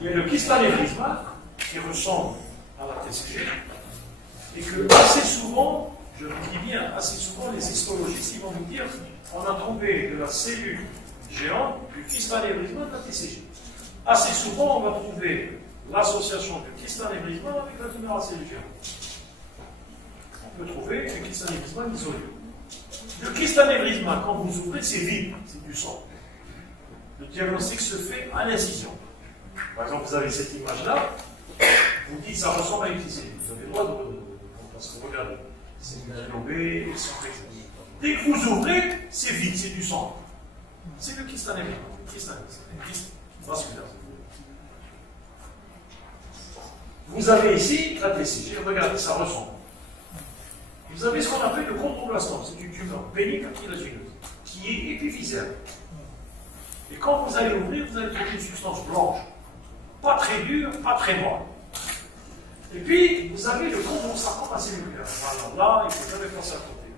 Il y a le kyste anévrismal, qui ressemble à la TCG, et que assez souvent, je vous dis bien, assez souvent, les histologistes vont vous dire on a trouvé de la cellule géante du kyste anévrismal de la TCG. Assez souvent, on va trouver l'association du kyste anévrismal avec la tumeur à cellule géante. On peut trouver du kyste anévrismal isolé. Le kyste anévrismal, quand vous ouvrez, c'est vide, c'est du sang. Le diagnostic se fait à l'incision. Par exemple, vous avez cette image-là, vous dites ça ressemble à une TCG. Vous avez le droit parce que regardez, c'est une lobée, dès que vous ouvrez, c'est vide, c'est du sang. C'est le kyste anévrismal. C'est une kyste vasculaire. Vous avez ici la TCG, regardez, ça ressemble. Vous avez ce qu'on appelle le chondroblastome, c'est une tumeur bénigne cartilagineuse, qui est épiphysaire. Et quand vous allez ouvrir, vous allez trouver une substance blanche, pas très dure, pas très molle. Et puis, vous avez le chondrosarcome acellulaire. Alors là, il ne faut jamais penser à côté.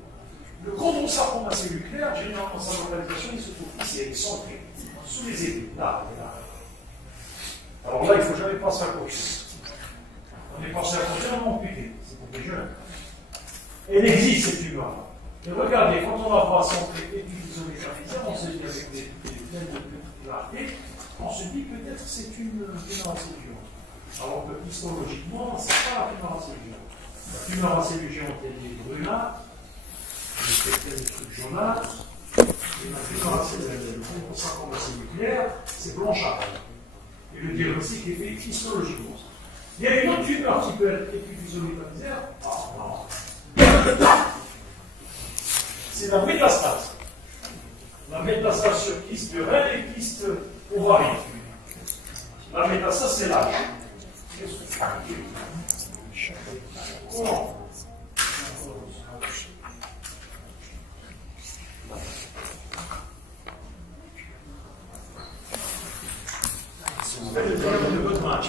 Le chondrosarcome acellulaire, généralement, sa localisation, il se trouve ici, elle est centrée, sous les épaules, là, là. Alors là, il ne faut jamais penser à côté. On est pensé à côté, on est amputé. C'est pour les jeunes. Elle existe, cette tumeur-là. Et regardez, quand on va voir centrer études métaphysiques, on se dit avec des pleines de particularités, on se dit peut-être que c'est une tumeur à cellule. Alors que histologiquement, ce n'est pas la tumeur à cellule. La tumeur à cellules géantes, elle est brunâtre, elle est des trucs jaunâtres, et la tumeur à cellules, le 30% comme acide nucléaire, c'est blanchâtre. Et le diagnostic est fait histologiquement. Il y a une autre tumeur qui peut être épiphysiométallisaire. Ah non. C'est la métastase. La métastase sur kyste de rein et kyste ovarien. La métastase, c'est l'âge. Comment? Vous faites le diagramme de votre match.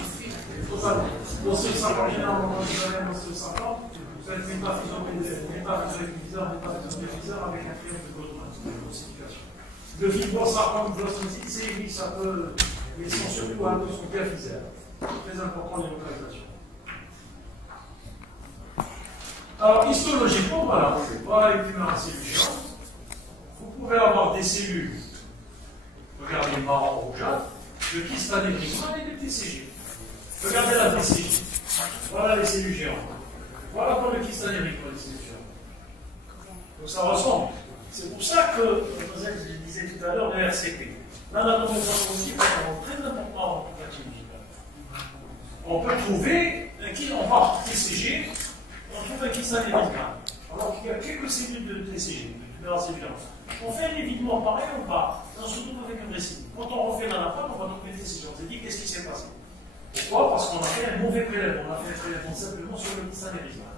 Dans ce 50, généralement, dans ce 50, vous faites métaphysiométalliseur avec un triangle de Goldman. Le fibrosarcome glossotide, c'est oui, ça peut, mais ils sont surtout un peu superficiels. C'est très important les localisations. Alors, histologiquement, voilà une tumeur à cellules géantes. Vous pouvez avoir des cellules, regardez marron rougeâtre, de kyste anévrismal et des TCG. Regardez la TCG. Voilà les cellules géantes. Voilà pour le kyste anévrismal, les cellules géantes. Donc ça ressemble. C'est pour ça que, je le disais tout à l'heure, le RCP. L'anatomie aussi est très important en pratique médicale. On peut trouver, on part TCG, on trouve un kyste anévrismal. Alors qu'il y a quelques cellules de TCG, de tumeur à cellules géantes. On fait un évidement pareil ou pas? On se retrouve avec un récidive. Quand on refait l'anatome, on va trouver des TCG. On s'est dit, qu'est-ce qui s'est passé? Pourquoi? Parce qu'on a fait un mauvais prélèvement. On a fait un prélèvement simplement sur le kyste anévrismal.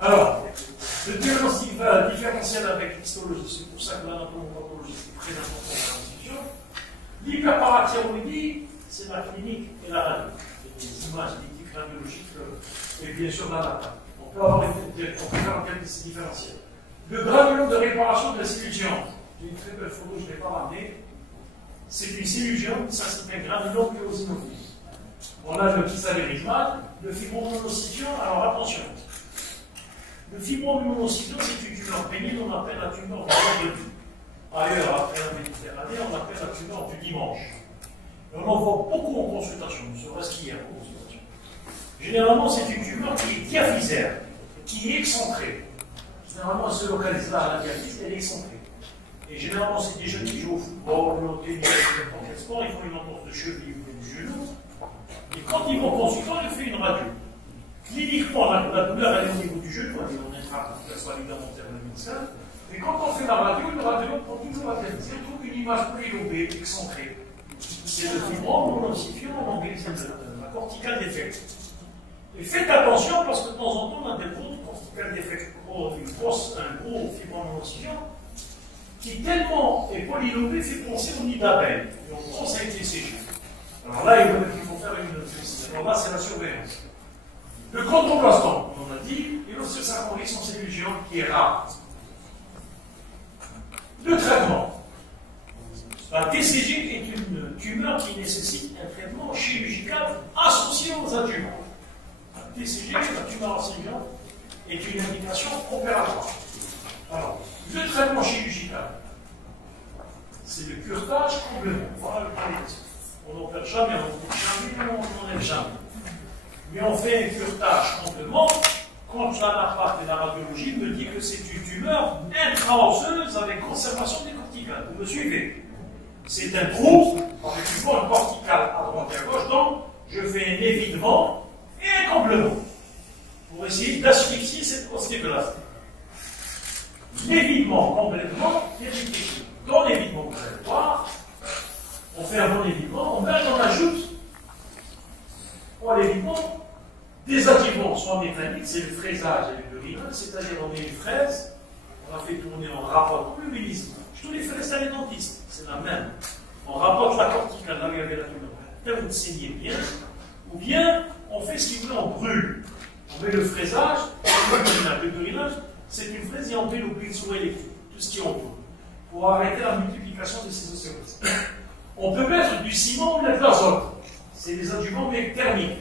Alors, le diagnostic différentiel avec l'histologie, c'est pour ça que l'anatomopathologie c'est très important dans l'institution. L'hyperparathyroïdie, c'est la clinique et la radio. C'est des images cliniques radiologiques et bien sûr l'anatome. On peut avoir faire un diagnostic différentiel. Le granulome de réparation de la cellule géante. J'ai une très belle photo, je ne l'ai pas ramenée. C'est une cellule géante, ça c'est un granulome eosinophile. On a le kyste anévrismal, le fibromonocytion, alors attention. Le fibromonocytion, c'est une tumeur bénigne, on appelle la tumeur de vie. Ailleurs, après la Méditerranée, on appelle la tumeur du dimanche. Et on en voit beaucoup en consultation, ne serait-ce qu'hier en consultation. Généralement, c'est une tumeur qui est diaphysaire, qui est excentrée. Généralement, elle se localise là à la diaphyse, elle est excentrée. Et généralement, c'est des jeunes qui jouent au football, au tennis, n'importe quel sport, ils font une entorse de cheville ou du genou. Et quand ils vont consulter, on leur fait une radio. Cliniquement, la douleur elle est au niveau du genou, elle est en intra-articulaire ligamentaire de médecin. Mais quand on fait la radio, le radiologue prend toujours la diaphyse. On trouve une image polylobée, excentrée. C'est le fibromonocytion en anglais, c'est la corticale défecte. Et faites attention parce que de temps en temps, on a des gros corticales défectes, un gros fibromonocytion qui tellement est polylobé fait penser au nid d'abeille. Et on pense avec les TCG. Alors là, il faut faire une. Alors là, c'est la surveillance. Le chondroblastome, on a dit, et l'ostéosarcome en cellule géante qui est rare. Le traitement. La TCG est une tumeur qui nécessite un traitement chirurgical associé aux adjuvants. La TCG, la tumeur à cellules géantes, est une indication opératoire. Alors, le traitement chirurgical, c'est le curetage complément. Voilà le palliatif. On n'opère jamais, on n'enlève jamais. Mais on fait un curetage complément quand l'anapathe et la radiologie me dit que c'est une tumeur intra-osseuse avec conservation des corticales. Vous me suivez? C'est un trou avec une bonne corticale à droite et à gauche, donc je fais un évidement et un complément pour essayer d'asphyxier cette ostéoblaste. L'évidement complètement vérifié. Dans l'évidement, vous allez voir, on fait un bon évidement, on ajoute pour l'évidement des adjuvants, soit mécaniques, c'est le fraisage et le burinage, c'est-à-dire on met une fraise, on la fait tourner en rapport, comme le mélisme. Je tous les fraises à les dentistes, c'est la même. On rapporte la corticale, là où il y avait la tumeur. Là, vous saignez bien, ou bien on fait ce qu'il veut, on brûle. On met le fraisage, le burinage. Le burinage, c'est une fraise et on met le pinceau électrique, tout ce qui entoure, pour arrêter la multiplication de ces ostéoblastes. On peut mettre du ciment ou de l'azote, c'est des adjuvants thermiques,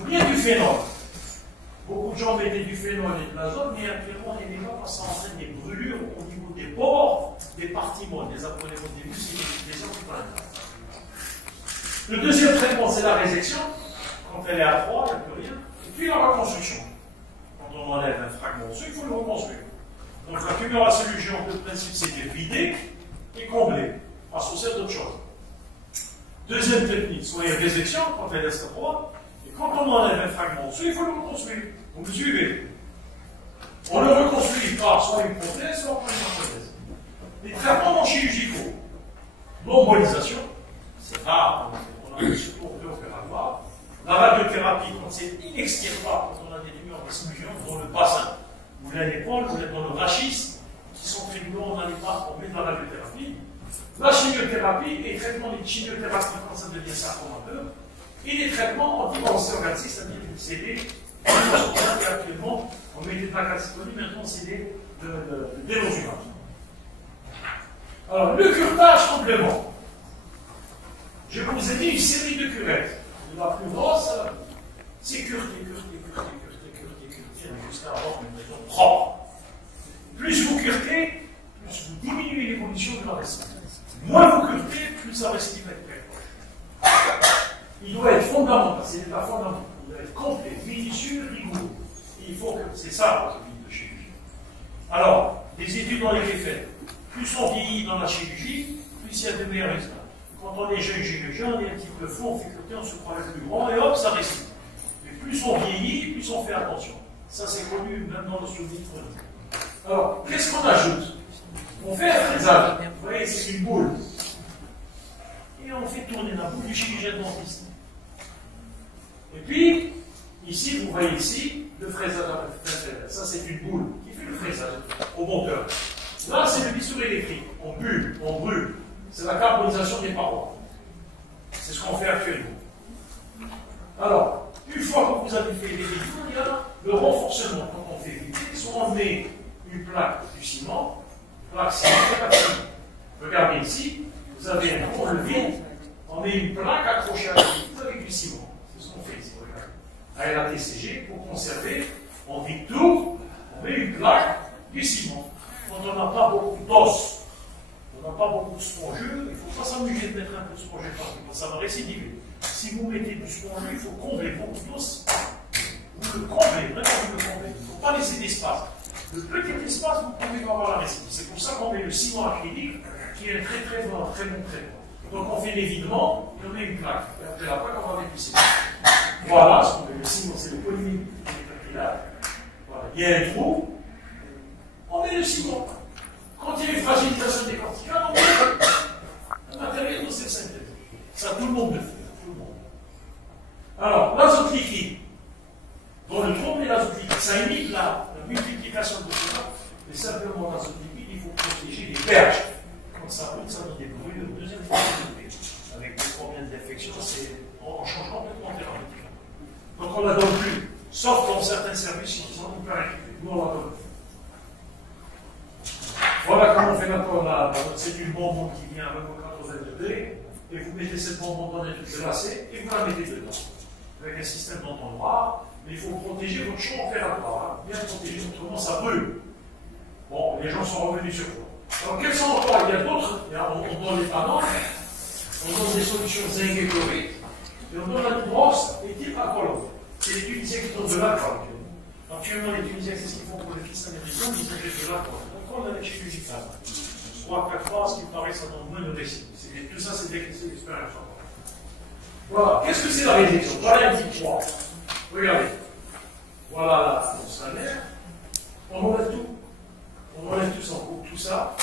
ou bien du phénol. Beaucoup de gens mettaient du phénol et de l'azote, mais actuellement, il y a des gens qui entraînent des brûlures au niveau des pores, des parties molles, des apprenants des muscles et des organes. Le deuxième traitement, c'est la résection. Quand elle est à froid, il n'y a plus rien. Et puis la reconstruction. Quand on enlève un fragment osseux, il faut le reconstruire. Donc la tumeur à cellules géantes, le principe, c'était vider et combler. Parce qu'on sert d'autre chose. Deuxième technique, soit il y a résection, quand elle reste droite, et quand on enlève un fragment osseux, il faut le reconstruire. Vous me suivez? On le reconstruit par soit une prothèse, soit par une prothèse. Les traitements non chirurgicaux, l'embolisation, c'est rare, on a un support opératoire. La radiothérapie, quand c'est inextirpable, quand on a des tumeurs de cellules géantes dans le bassin, ou là l'épaule, ou là dans le rachis, qui sont très lourds, on a les marques, on met de la radiothérapie. La chimiothérapie, les traitements de chimiothérapie quand ça devient sarcomateux, et les traitements anti-cancer, c'est-à-dire des CD, actuellement, on met des placacitomies, maintenant c'est des délosumab. Alors, le curetage complément. Je vous ai dit une série de curettes. La plus grosse, c'est cureté, jusqu'à avoir une maison propre. Plus vous curetez, plus vous diminuez l'évolution de la récidive. Moins vous curetez, plus sa récidive va être précoce. Il doit être fondamental, c'est l'état fondamental. Il doit être complet, minutieux, rigoureux. Et il faut que c'est ça votre vie de chirurgie. Alors, les études ont été faites. Plus on vieillit dans la chirurgie, plus il y a de meilleurs résultats. Quand on est jeune chirurgien, on est un petit peu fou, on fait cureter, on se croit le plus grand, et hop, ça récidive. Mais plus on vieillit, plus on fait attention. Ça, c'est connu même dans l'ostéopathie chronique. Alors, qu'est-ce qu'on ajoute? On fait un fraisage. Vous voyez, c'est une boule. Et on fait tourner la boule du chirurgien dentiste. Et puis, ici, vous voyez ici, le fraisage. Ça, c'est une boule qui fait le fraisage au monteur. Là, c'est le bistouri électrique. On bulle, on brûle. C'est la carbonisation des parois. C'est ce qu'on fait actuellement. Alors, une fois que vous avez fait les vidéos, il y a le renforcement. Quand on fait vider, soit on met une plaque du ciment, plaque ciment. Regardez ici, vous avez un rond, le vide, on met une plaque accrochée à la vitre avec du ciment. C'est ce qu'on fait ici, regardez. À la TCG, pour conserver, on vide tout, on met une plaque du ciment. Quand on n'a pas beaucoup d'os, on n'a pas beaucoup de spongeux, il ne faut pas s'amuser de mettre un peu de spongeux partout, ça va récidiver. Si vous mettez du spongeux, il faut combler beaucoup d'os. Vous le comblez, vraiment vous le comblez. Il ne faut pas laisser d'espace. Le petit espace, vous pouvez avoir la récidive. C'est pour ça qu'on met le ciment acrylique, qui est un très bon traitement. Donc on fait l'évidement, et on met une plaque. Et après la plaque, on va mettre du ciment. Voilà, ce qu'on met. Le ciment, c'est le polymère là. Voilà. Il y a un trou, on met le ciment. Quand il y a une fragilisation des corticales, on met un matériel de cette synthèse. Ça, tout le monde le fait. Tout le monde. Alors, l'azote liquide. Dans le trou, on met l'azote liquide. Ça imite la multiplication de cela. Mais simplement, l'azote liquide, il faut protéger les berges. Quand ça roule, ça donne des brûlures. Deuxième fois, avec des problèmes d'infection, on change complètement thérapeutique. Donc, on ne la donne plus. Sauf dans certains services qui sont un peu récupérés. Nous, on la donne. Voilà comment on fait maintenant. C'est une bonbonne qui vient avec 80 degrés. Et vous mettez cette bonbonne dans un truc glacé et vous la mettez dedans. Avec un système d'entonnoir. Mais il faut protéger votre champ opératoire. Bien protéger, autrement ça brûle. Bon, les gens sont revenus sur quoi. Alors, quels sont encore? Il y a d'autres. On donne les panneaux. On donne des solutions zinc et chlorite. Et on donne la brosse et type alcool. C'est les Tunisiens qui donnent de l'alcool. Actuellement, les Tunisiens, c'est ce qu'ils font pour les fils américains, ils injectent de l'alcool. Donc, on a les chirurgicales. 3-4 fois, ce qui paraît, ça donne moins de récit. Tout ça, c'est l'expérience. Voilà. Qu'est-ce que c'est la résection? Voilà un petit 3. Regardez. Voilà mon salaire. On enlève tout. On enlève tout sans coupe, tout ça.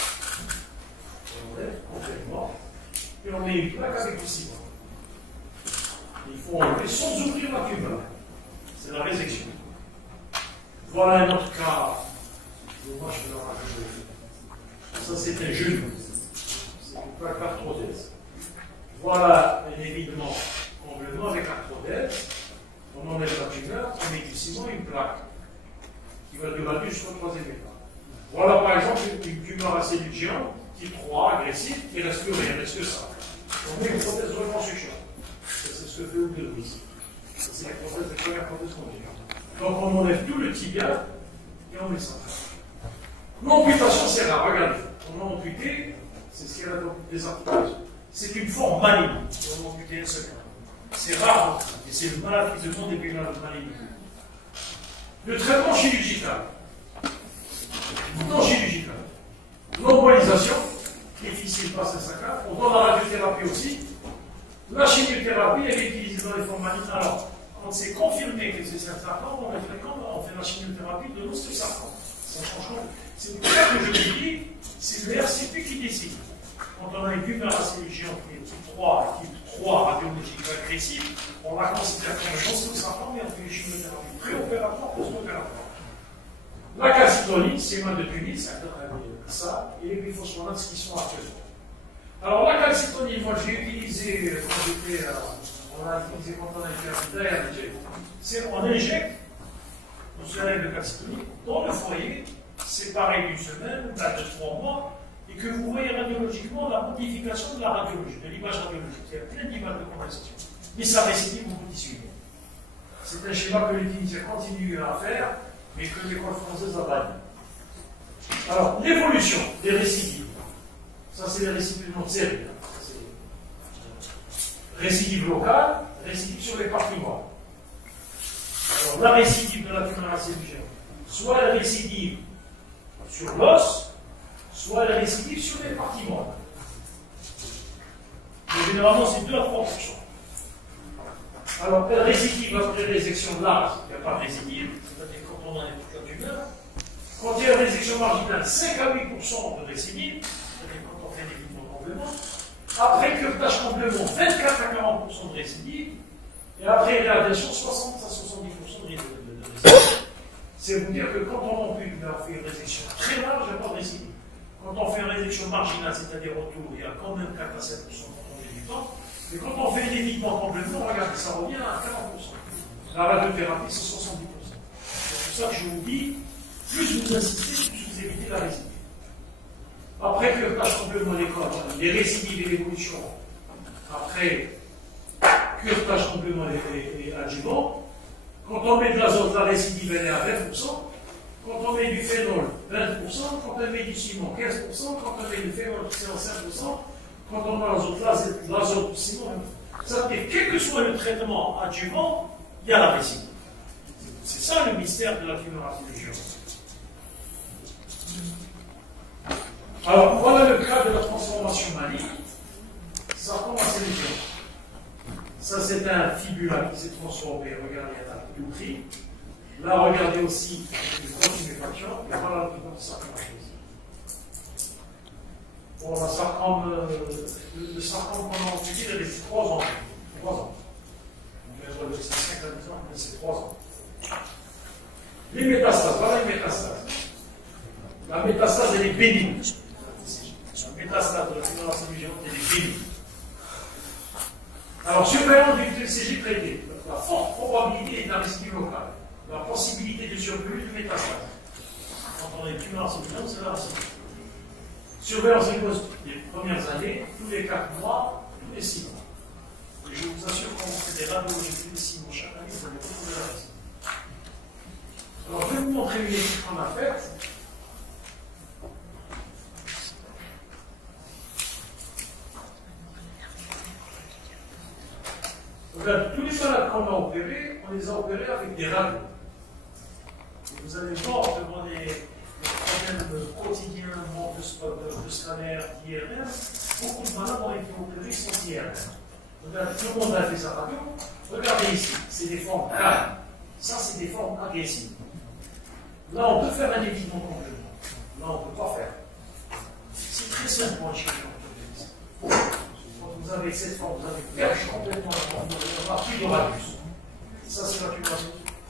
On enlève complètement. Et on met une plaque avec du ciment. Il faut enlever sans ouvrir la tumeur. C'est la résection. Voilà un autre cas. Moi, je vais le rajouter. Ça, c'est un genou. C'est une plaque arthrodèse. Voilà un évidement complètement avec arthrodèse. On enlève la tumeur, on met du ciment et une plaque qui va durer jusqu'au troisième état. Voilà par exemple une tumeur à cellules géantes, type 3, agressive, qui ne reste plus rien, reste que ça. On met une prothèse de reconstruction. C'est ce que fait Oudélo ici. C'est la première prothèse qu'on fait. Donc on enlève tout le tibia et on met ça. L'amputation, c'est rare, regardez. On a amputé, c'est ce qu'il y a dans les articulations. C'est une forme maligne. On a amputé un seul. C'est rare, et c'est le malade qui se demande des la malignité. Le traitement chirurgical. Non chirurgical. L'embolisation, difficile pas c'est ça. On donne la radiothérapie aussi. La chimiothérapie, elle est utilisée dans les formes malignes. Alors, quand c'est confirmé que c'est un sarcome, on est fréquent, on fait la chimiothérapie de l'ostéosarcome. Ça change tout. C'est pour ça que je vous dis, c'est le RCP qui décide. Quand on a une tumeur assez géante qui est type 3, type 3 radiologique agressive, on la considère comme un ostéosarcome et on fait une chimiothérapie préopératoire, post-opératoire. La calcitoline, c'est mal de Tunis, ça, et les glyphosphonates qui sont actuellement. Alors la calcitoline, moi j'ai utilisé quand j'étais, on l'a utilisé quand on a été à l'IDR, c'est on injecte une seringue de calcitoline dans le foyer, séparé d'une semaine, date de 3 mois, et que vous voyez radiologiquement la modification de la radiologie, de l'image radiologique. Il y a plein d'images de compensation. Mais ça récidive beaucoup d'issues. C'est un schéma que les Tunisiens continuent à faire, mais que l'école française a banni. Alors, l'évolution des récidives. Ça, c'est les récidives non sérieux. Récidive locale, récidive sur les parties mortes. Alors, la récidive de la tumeur acélugienne, soit elle récidive sur l'os, soit elle récidive sur les parties mortes. Mais généralement, c'est 2 à 3%. Alors, elle récidive après résection large, il n'y a pas de récidive, c'est-à-dire quand on a une tumeur. Quand il y a une résection marginale, 5 à 8% de récidive, c'est-à-dire quand on fait des évitements compléments. Après curetage complément, 24 à 40% de récidive. Et après irradiation, 60 à 70% de récidive. C'est vous dire que quand on ampute, on fait une résection très large, il n'y a pas de récidive. Quand on fait une résection marginale, c'est-à-dire autour, il y a quand même 4 à 7% quand on fait du temps. Et quand on fait l'évitement complément, regardez, ça revient à 40%. La radiothérapie, c'est 70%. C'est pour ça que je vous dis, plus vous insistez, plus vous évitez la récidive. Après curetage complément des corps, les récidives et l'évolution, après curetage complément et adjuvant, quand on met de l'azote, la récidive elle est à 20%, quand on met du phénol, 20%, quand on met du ciment, 15%, quand on met du phénol, c'est en 5%, quand on met l'azote du ciment, ça veut dire, quel que soit le traitement adjuvant, il y a la récidive. C'est ça le mystère de la tumeur acélugienne. Alors, voilà le cas de la transformation maligne. Sarcome acélugienne. Ça, c'est un fibula qui s'est transformé. Regardez, il y a tout pris. Là, regardez aussi une continuation. Et voilà le sarcome acélugienne. Bon, le sarcome qu'on a étudié, il avait 3 ans. 3 ans. On va relever ça 5 à 10 ans, mais c'est 3 ans. Les métastases, voilà les métastases. La métastase, elle est bénigne. La métastase de la tumeur acélugienne, elle est bénigne. Alors, surveillance du TCG traité, la forte probabilité est la récidive locale. La possibilité de surplus de métastase. Quand on a une tumeur acélugienne, c'est la récidive. Surveillance des premières années, tous les 4 mois, tous les 6 mois. Et je vous assure qu'on fait des radiologies tous les 6 mois chaque année, vous allez retrouver la récidive. Alors, je vais vous montrer une étude qu'on a faite. Regarde, tous les malades qu'on a opérés, on les a opérés avec des radios. Et vous allez voir devant les problèmes quotidiens, manque de scanner, d'IRM, beaucoup de malades ont été opérés sans IRM. Regarde, tout le monde a fait sa radio. Regardez ici, c'est des formes calmes. Ça, c'est des formes agressives. Là, on peut faire un évitement complément. Là, on ne peut pas faire. C'est très simple pour un chirurgien. Quand vous avez cette forme, vous avez perche complètement la forme, il n'y aura plus de radius. Ça, c'est la tumeur.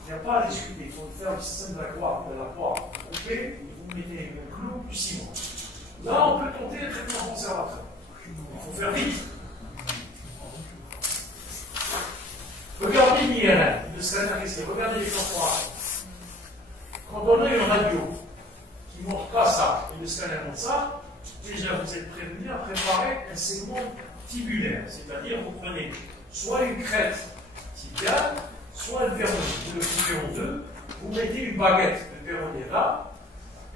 Il n'y a pas à discuter. Il faut faire le système de la croix. Ok, vous mettez le clou du ciment. Là, on peut tenter un traitement conservateur. Il faut faire vite. Regardez l'IRM, le scanner ici. Regardez les corporales. Quand on a une radio qui ne montre pas ça et le scanner montre ça, déjà vous êtes prévenu à préparer un segment tibulaire, c'est-à-dire vous prenez soit une crête tibiale, soit le péroné. Vous le coupez en deux, vous mettez une baguette de péroné là,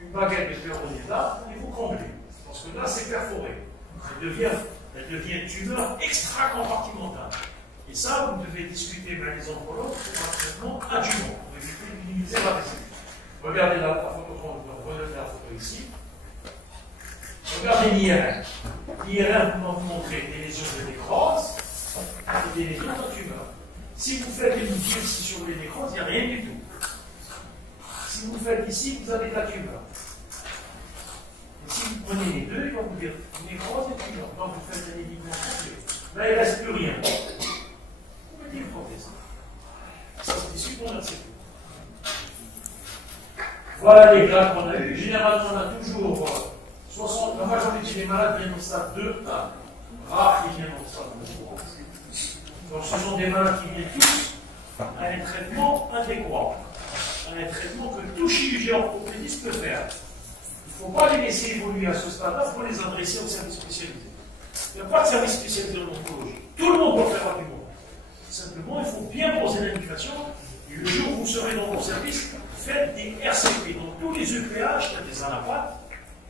une baguette de péroné là, et vous comblez. Parce que là, c'est perforé. Elle devient une tumeur extra-compartimentale. Et ça, vous devez discuter avec les oncologues pour un traitement adjuvant. éviter de minimiser la récidive. Regardez la photo, regardez la photo ici. Regardez l'IRM. L'IRM va vous montrer des lésions de nécrose et des lésions de tumeur. Si vous faites une biopsie sur les nécroses, il n'y a rien du tout. Si vous faites ici, vous avez la tumeur. Et si vous prenez les deux, il va vous dire nécrose et tumeur. Quand vous faites un évidement complet, là il ne reste plus rien. Vous mettez une prothèse. Ça c'est issu de mon RCP. Voilà les cas qu'on a eu. Généralement, on a toujours 60, la majorité des malades viennent au stade 2, rares qui viennent au stade 2. Donc ce sont des malades qui viennent tous à un traitement adéquat, à un traitement que tout chirurgien orthopédiste peut faire. Il ne faut pas les laisser évoluer à ce stade-là, il faut les adresser au service spécialisé. Il n'y a pas de service spécialisé en oncologie. Tout le monde doit faire du monde. Simplement, il faut bien poser l'indication. Et le jour où vous serez dans vos services, faites des RCP. Dans tous les EPH, il y a des anapathes,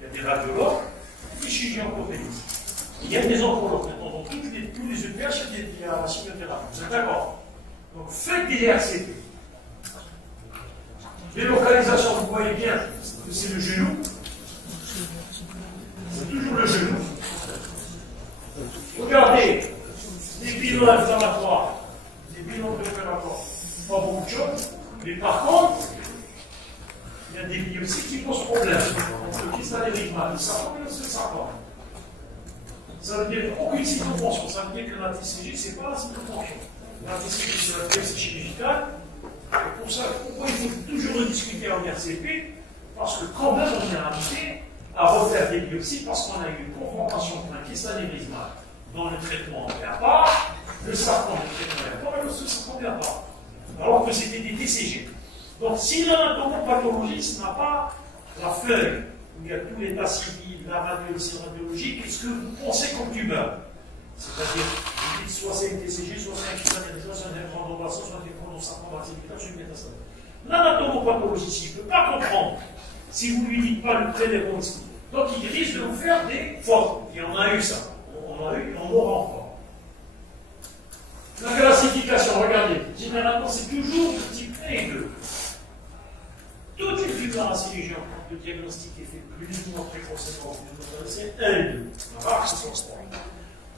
il y a des radiologues, des chirurgiens orthopédistes. Il y a des oncologues. Maintenant, dans tous les EPH, il y a la chimiothérapie. Vous êtes d'accord? Donc, faites des RCP. Les localisations, vous voyez bien que c'est le genou. C'est toujours le genou. Regardez, les bilans inflammatoires, les bilans préopératoires, pas beaucoup de choses. Mais par contre, il y a des biopsies qui posent problème. Donc, le cristal érythmal, le sarcome et le sarcome. Ça veut dire aucune cytofonction. Ça veut dire que la TCG, ce n'est pas la cytofonction. La TCG, c'est la biopsie chirurgicale. Et pour ça, pourquoi il faut toujours discuter en RCP? Parce que quand même, on est invité à refaire des biopsies parce qu'on a eu une confrontation entre un cristal érythmal dans le traitement à part, le sarcome le traitement à part et le sarcome à part. Alors que c'était des TCG. Donc, si l'anatomopathologiste n'a pas la feuille où il y a tout l'état civil, la radiologie, qu'est-ce que vous pensez comme tumeur? C'est-à-dire, vous dites soit c'est une TCG, soit c'est un cristal érythmal, soit c'est un chondroblaston, soit c'est un chondrosarcome accidental, soit une métastase. L'anatomopathologiste, il ne peut pas comprendre si vous ne lui dites pas le prélèvement. Donc, il risque de vous faire des fautes. Et on a eu ça. On a eu, et on aura encore. La classification, regardez, généralement c'est toujours de type 1 et 2. Toutes les fibres acélugiques, quand le diagnostic est fait plus ou moins précocement, c'est 1 et 2. Rare, c'est 3.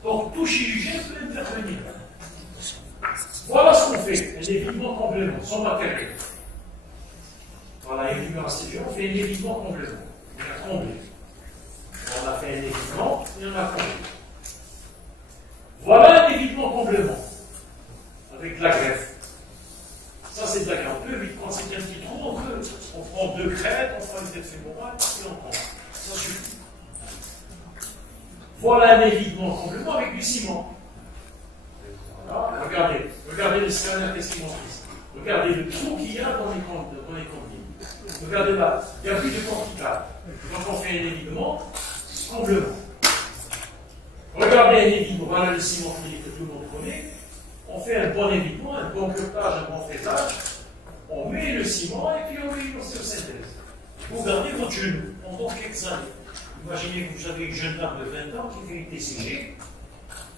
Donc tout chirurgien peut intervenir. Voilà ce qu'on fait, un évitement complément, sans matériel. Voilà, une fibre acélugique, on fait un évitement complément. On a comblé. On a fait un évitement et on a comblé. Voilà un évitement complément. Avec la greffe. Ça, c'est de la greffe. On peut, quand c'est un petit trou, on prend 2 crêtes, on prend une tête fémorale et on prend. Ça suffit. Voilà un évitement complément avec du ciment. Voilà. Regardez le scanner testimotrice. Regardez le trou qu'il y a dans les condyles. Regardez là, il n'y a plus de cortical. Quand on fait un évitement, complément. Regardez un évitement. Voilà le ciment que tout le monde connaît. On fait un bon évitement, un bon curtage, un bon faitage, on met le ciment et puis on met l'ostéosynthèse. Vous gardez votre genou pendant quelques années. Imaginez que vous avez une jeune dame de 20 ans qui fait une TCG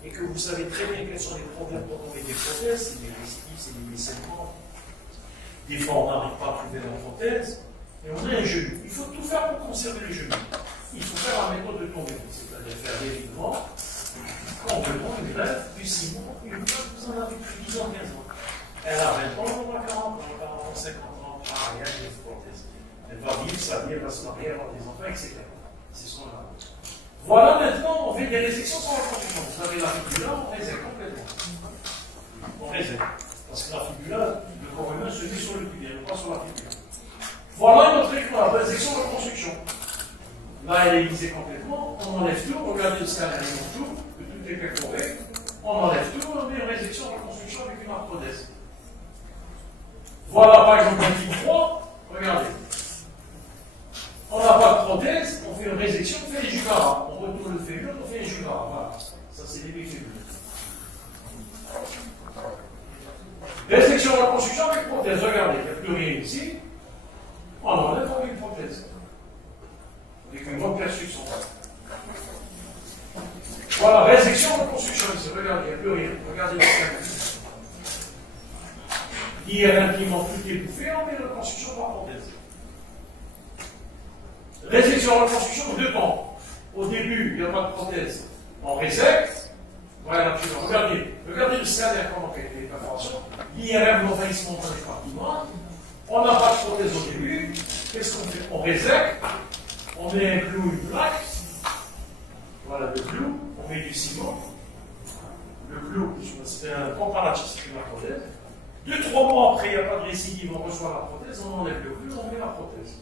et que vous savez très bien quels sont les problèmes pour trouver des prothèses, c'est des récidives, c'est des mécènements. Des fois, on n'arrive pas à trouver la prothèse et on a un genou. Il faut tout faire pour conserver le genou. Il faut faire la méthode de tomber, c'est-à-dire faire l'évitement. Complètement, une greffe, du ciment, une greffe, vous en avez plus 10 ans, 15 ans. Elle a 20 ans, on a 40 ans, 40 ans, 50 ans, pareil, elle est prothèse. Elle va vivre sa vie, elle va se marier, avoir des enfants, etc. C'est ce qu'on a. Voilà, maintenant, on fait des résections sans la confusion. Vous avez la fibula, on résecte complètement. On résecte. Parce que la fibula, le corps humain se met sur le pubien, pas sur la fibula. Voilà une autre école, la résection de reconstruction. Là, elle est lisée complètement, on enlève tout, regardez le scanner, tout est perforé, on enlève tout, on met une résection de reconstruction avec une arthrodèse. Voilà par exemple un type 3, regardez. On n'a pas de prothèse, on fait une résection, on fait les jugaras. On retourne le fémur, on fait les jugaras. Voilà. Ça, c'est les fémurs. Résection reconstruction avec prothèse, regardez, il n'y a plus rien ici. On enlève avec une prothèse. Avec une bonne perception. Voilà, résection reconstruction ici, regardez, il n'y a plus rien. Regardez le scanner. l'IRM qui manque tout est bouffé, on met la reconstruction par prothèse. Résection reconstruction, 2 temps. Au début, il n'y a pas de prothèse. On résecte. Voilà, regardez le scanner, comment fait les perforations. L'IRM, l'envahissement dans les compartiments. On n'a pas de prothèse au début. Qu'est-ce qu'on fait? On résecte. On met un clou, une plaque. Voilà le clou. On met du ciment. Le clou, c'est un comparatif, c'est une prothèse. 2-3 mois après, il n'y a pas de récidive, on reçoit la prothèse, on enlève le clou, on met la prothèse.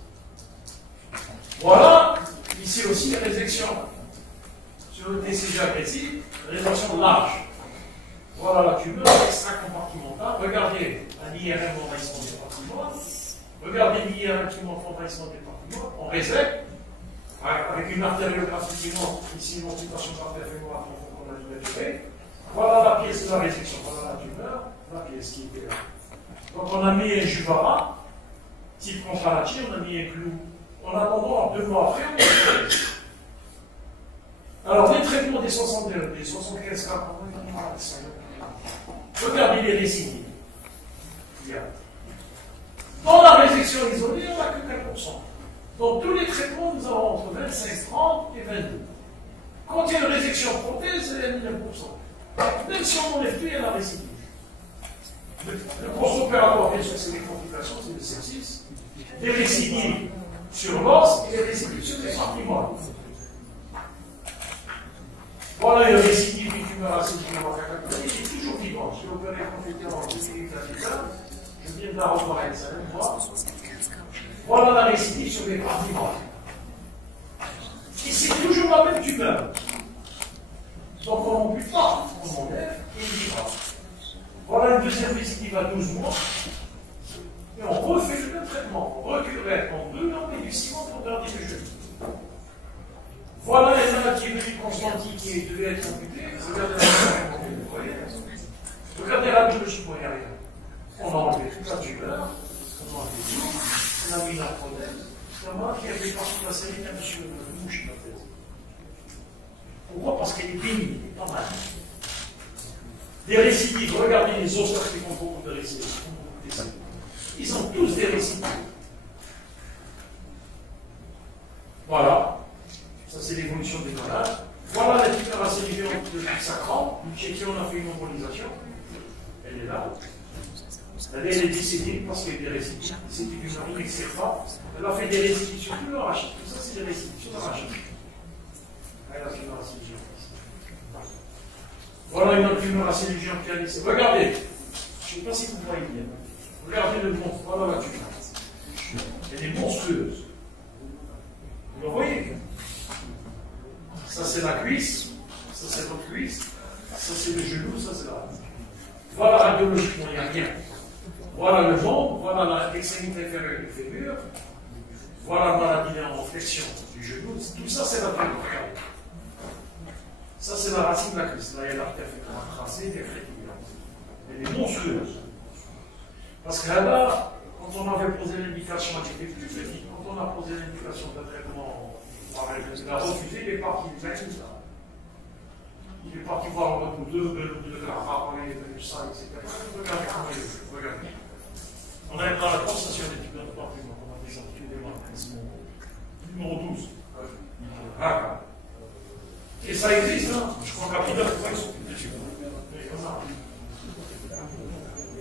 Voilà, ici aussi, résection. Sur le TCG agressif, résection large. Voilà la tumeur extra-compartimentale. Regardez un IRM envahissement des compartiments. Regardez l'IRM qui montre envahissement des compartiments. On résecte. Avec une artériographie qui montre ici une occupation par fémorale qu'on a libérée. Voilà la pièce de la résection. Voilà la tumeur. La pièce qui était là. Donc on a mis un juvara, type contralatie, on a mis un clou. En attendant, 2 mois après, on a mis. Alors les traitements des 62, des 75 cas, regardez les récidives. Dans la résection isolée, on n'a que 4%. Donc tous les traitements, nous avons entre 25, 30 et 22. Quand il y a une résection prothèse, c'est 9%. Même si on enlève tout, il y a la récidive. Le post-opératoire, bien sûr, c'est les complications, c'est le sepsis, des récidives sur l'os et des récidives sur les compartiments. Voilà une récidive d'une tumeur acide qui il est toujours vivant. Je l'ai opéré complètement en 2021. Je viens de la revoir avec ça, voilà la récidive sur les compartiments. Et c'est toujours la même tumeur. Donc on n'en peut pas, on enlève et il vivra. Voilà une deuxième récidive à 12 mois. Et on refait le même traitement. On recule en 2 ans et du ciment pour garder le genou. Voilà les malades qui est venu Constantine qui devait être amputée. Regardez la vous voyez. Regardez la biologie moyenne. On a enlevé toute la tumeur. On a enlevé tout. On a mis la prothèse. C'est un malade qui avait parti de la série d'un monsieur de mouche la tête. Pourquoi? Parce qu'elle est bénigne, elle est pas mal. Des récidives, regardez les osseurs qui font beaucoup de récidives. Ils ont tous des récidives. Voilà. Ça, c'est l'évolution des malades. Voilà la hyperacélusion de sacrant, chez qui on a fait une embolisation. Elle est là. Elle est décédée parce qu'il y a des récidives. C'est une urine extirpable. Elle a fait des récidives sur tout le rachis. Tout ça, c'est des récidives sur le rachis. Elle a fait une acélusion. Voilà une autre tumeur acélusion qui a laissé. Regardez. Je ne sais pas si vous voyez bien. Regardez le monstre. Voilà la tumeur. Elle est monstrueuse. Vous le voyez? Ça, c'est la cuisse. Ça, c'est votre cuisse. Ça, c'est le genou. Ça, c'est la. Voilà radiologiquement, il n'y a rien. Voilà le ventre. Voilà l'extrémité inférieure du fémur. Voilà la maladie en flexion du genou. Tout ça, c'est la tumeur. Regardez. Ça, c'est la racine de la cuisse. Là, il y a l'artère fémorale tracée, des fréquilles. Elle est monstrueuse. Parce que là, quand on avait posé l'indication, elle était plus petite. Quand on a posé l'indication de traitement, il a refusé, il est parti même ça. Il est parti voir un retour de la rappeler de ça, etc. Regardez comment il est. Regardez. On a dans la constatation des tumeurs de compartiment, on a des antitumeurs, numéro 12. Ah, et ça existe, hein? Je crois qu'à Pilote, ils sont plus dessus.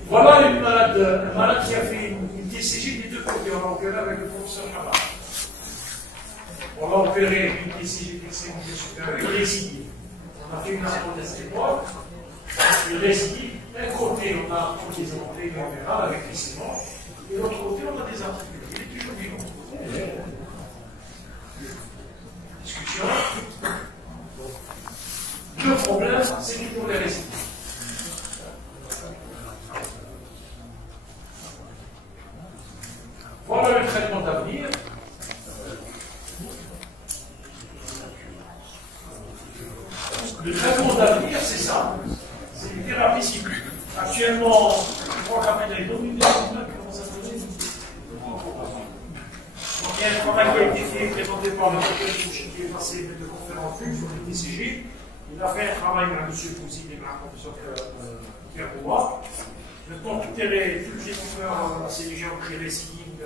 Voilà un malade qui a fait une TCG des deux côtés. On l'a opéré avec le professeur Chabat. On l'a opéré une TCG d'extrémité supérieure, une récidive. On a fait une hypothèse d'époque, une récidive. D'un côté, on a des entrées mémorales avec les ciments, et de l'autre côté, on a des articules. Il est toujours vivant. Discussion. Le problème, c'est qu'il faut les récidives. Voilà le traitement d'avenir. Le traitement d'avenir, c'est ça. C'est une thérapie ciblée. Actuellement, je crois qu'après les 2019, comment ça se fait? Donc, il y a un travail qui a été fait, présenté par le docteur Boucher, qui est passé de conférence sur le TCG. Il a fait un travail avec M. Pouzy et avec le professeur Pierre Bouba. Maintenant, toutes les tumeurs acémigéantes qui récidivent,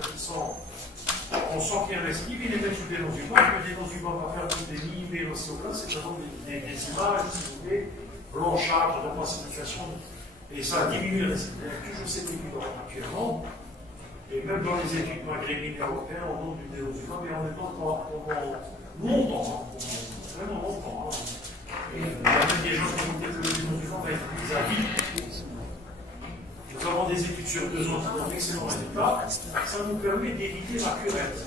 on sent qu'il y a un récidive, il les met sous des nosumas, mais des nosumas va faire toutes des lignes, aussi au plat, c'est vraiment des images, si vous voulez, blanchâtres, de pacification, et ça diminue la récidive. Il y a toujours cette étude actuellement, et même dans les études maghrébines et européennes, on montre du dénosuma, mais en même temps, pendant longtemps, vraiment longtemps. Et il y a même des gens qui ont dit que le dénosuma va être plus à vie. Nous avons des études sur 2 ans qui ont d'excellents résultats. Ça nous permet d'éviter la curette.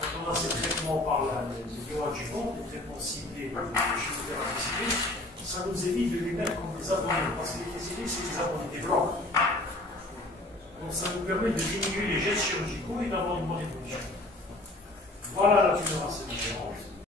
Quand on a ces traitements par les bioadjuvants, les traitements ciblés, les chimiothérapie ciblées, ça nous évite de les mettre comme des abonnés. Parce que les ciblés, c'est des abonnés, des blancs. Donc ça nous permet de diminuer les gestes chirurgicaux et d'avoir une bonne évolution. Voilà la tumeur assez différente.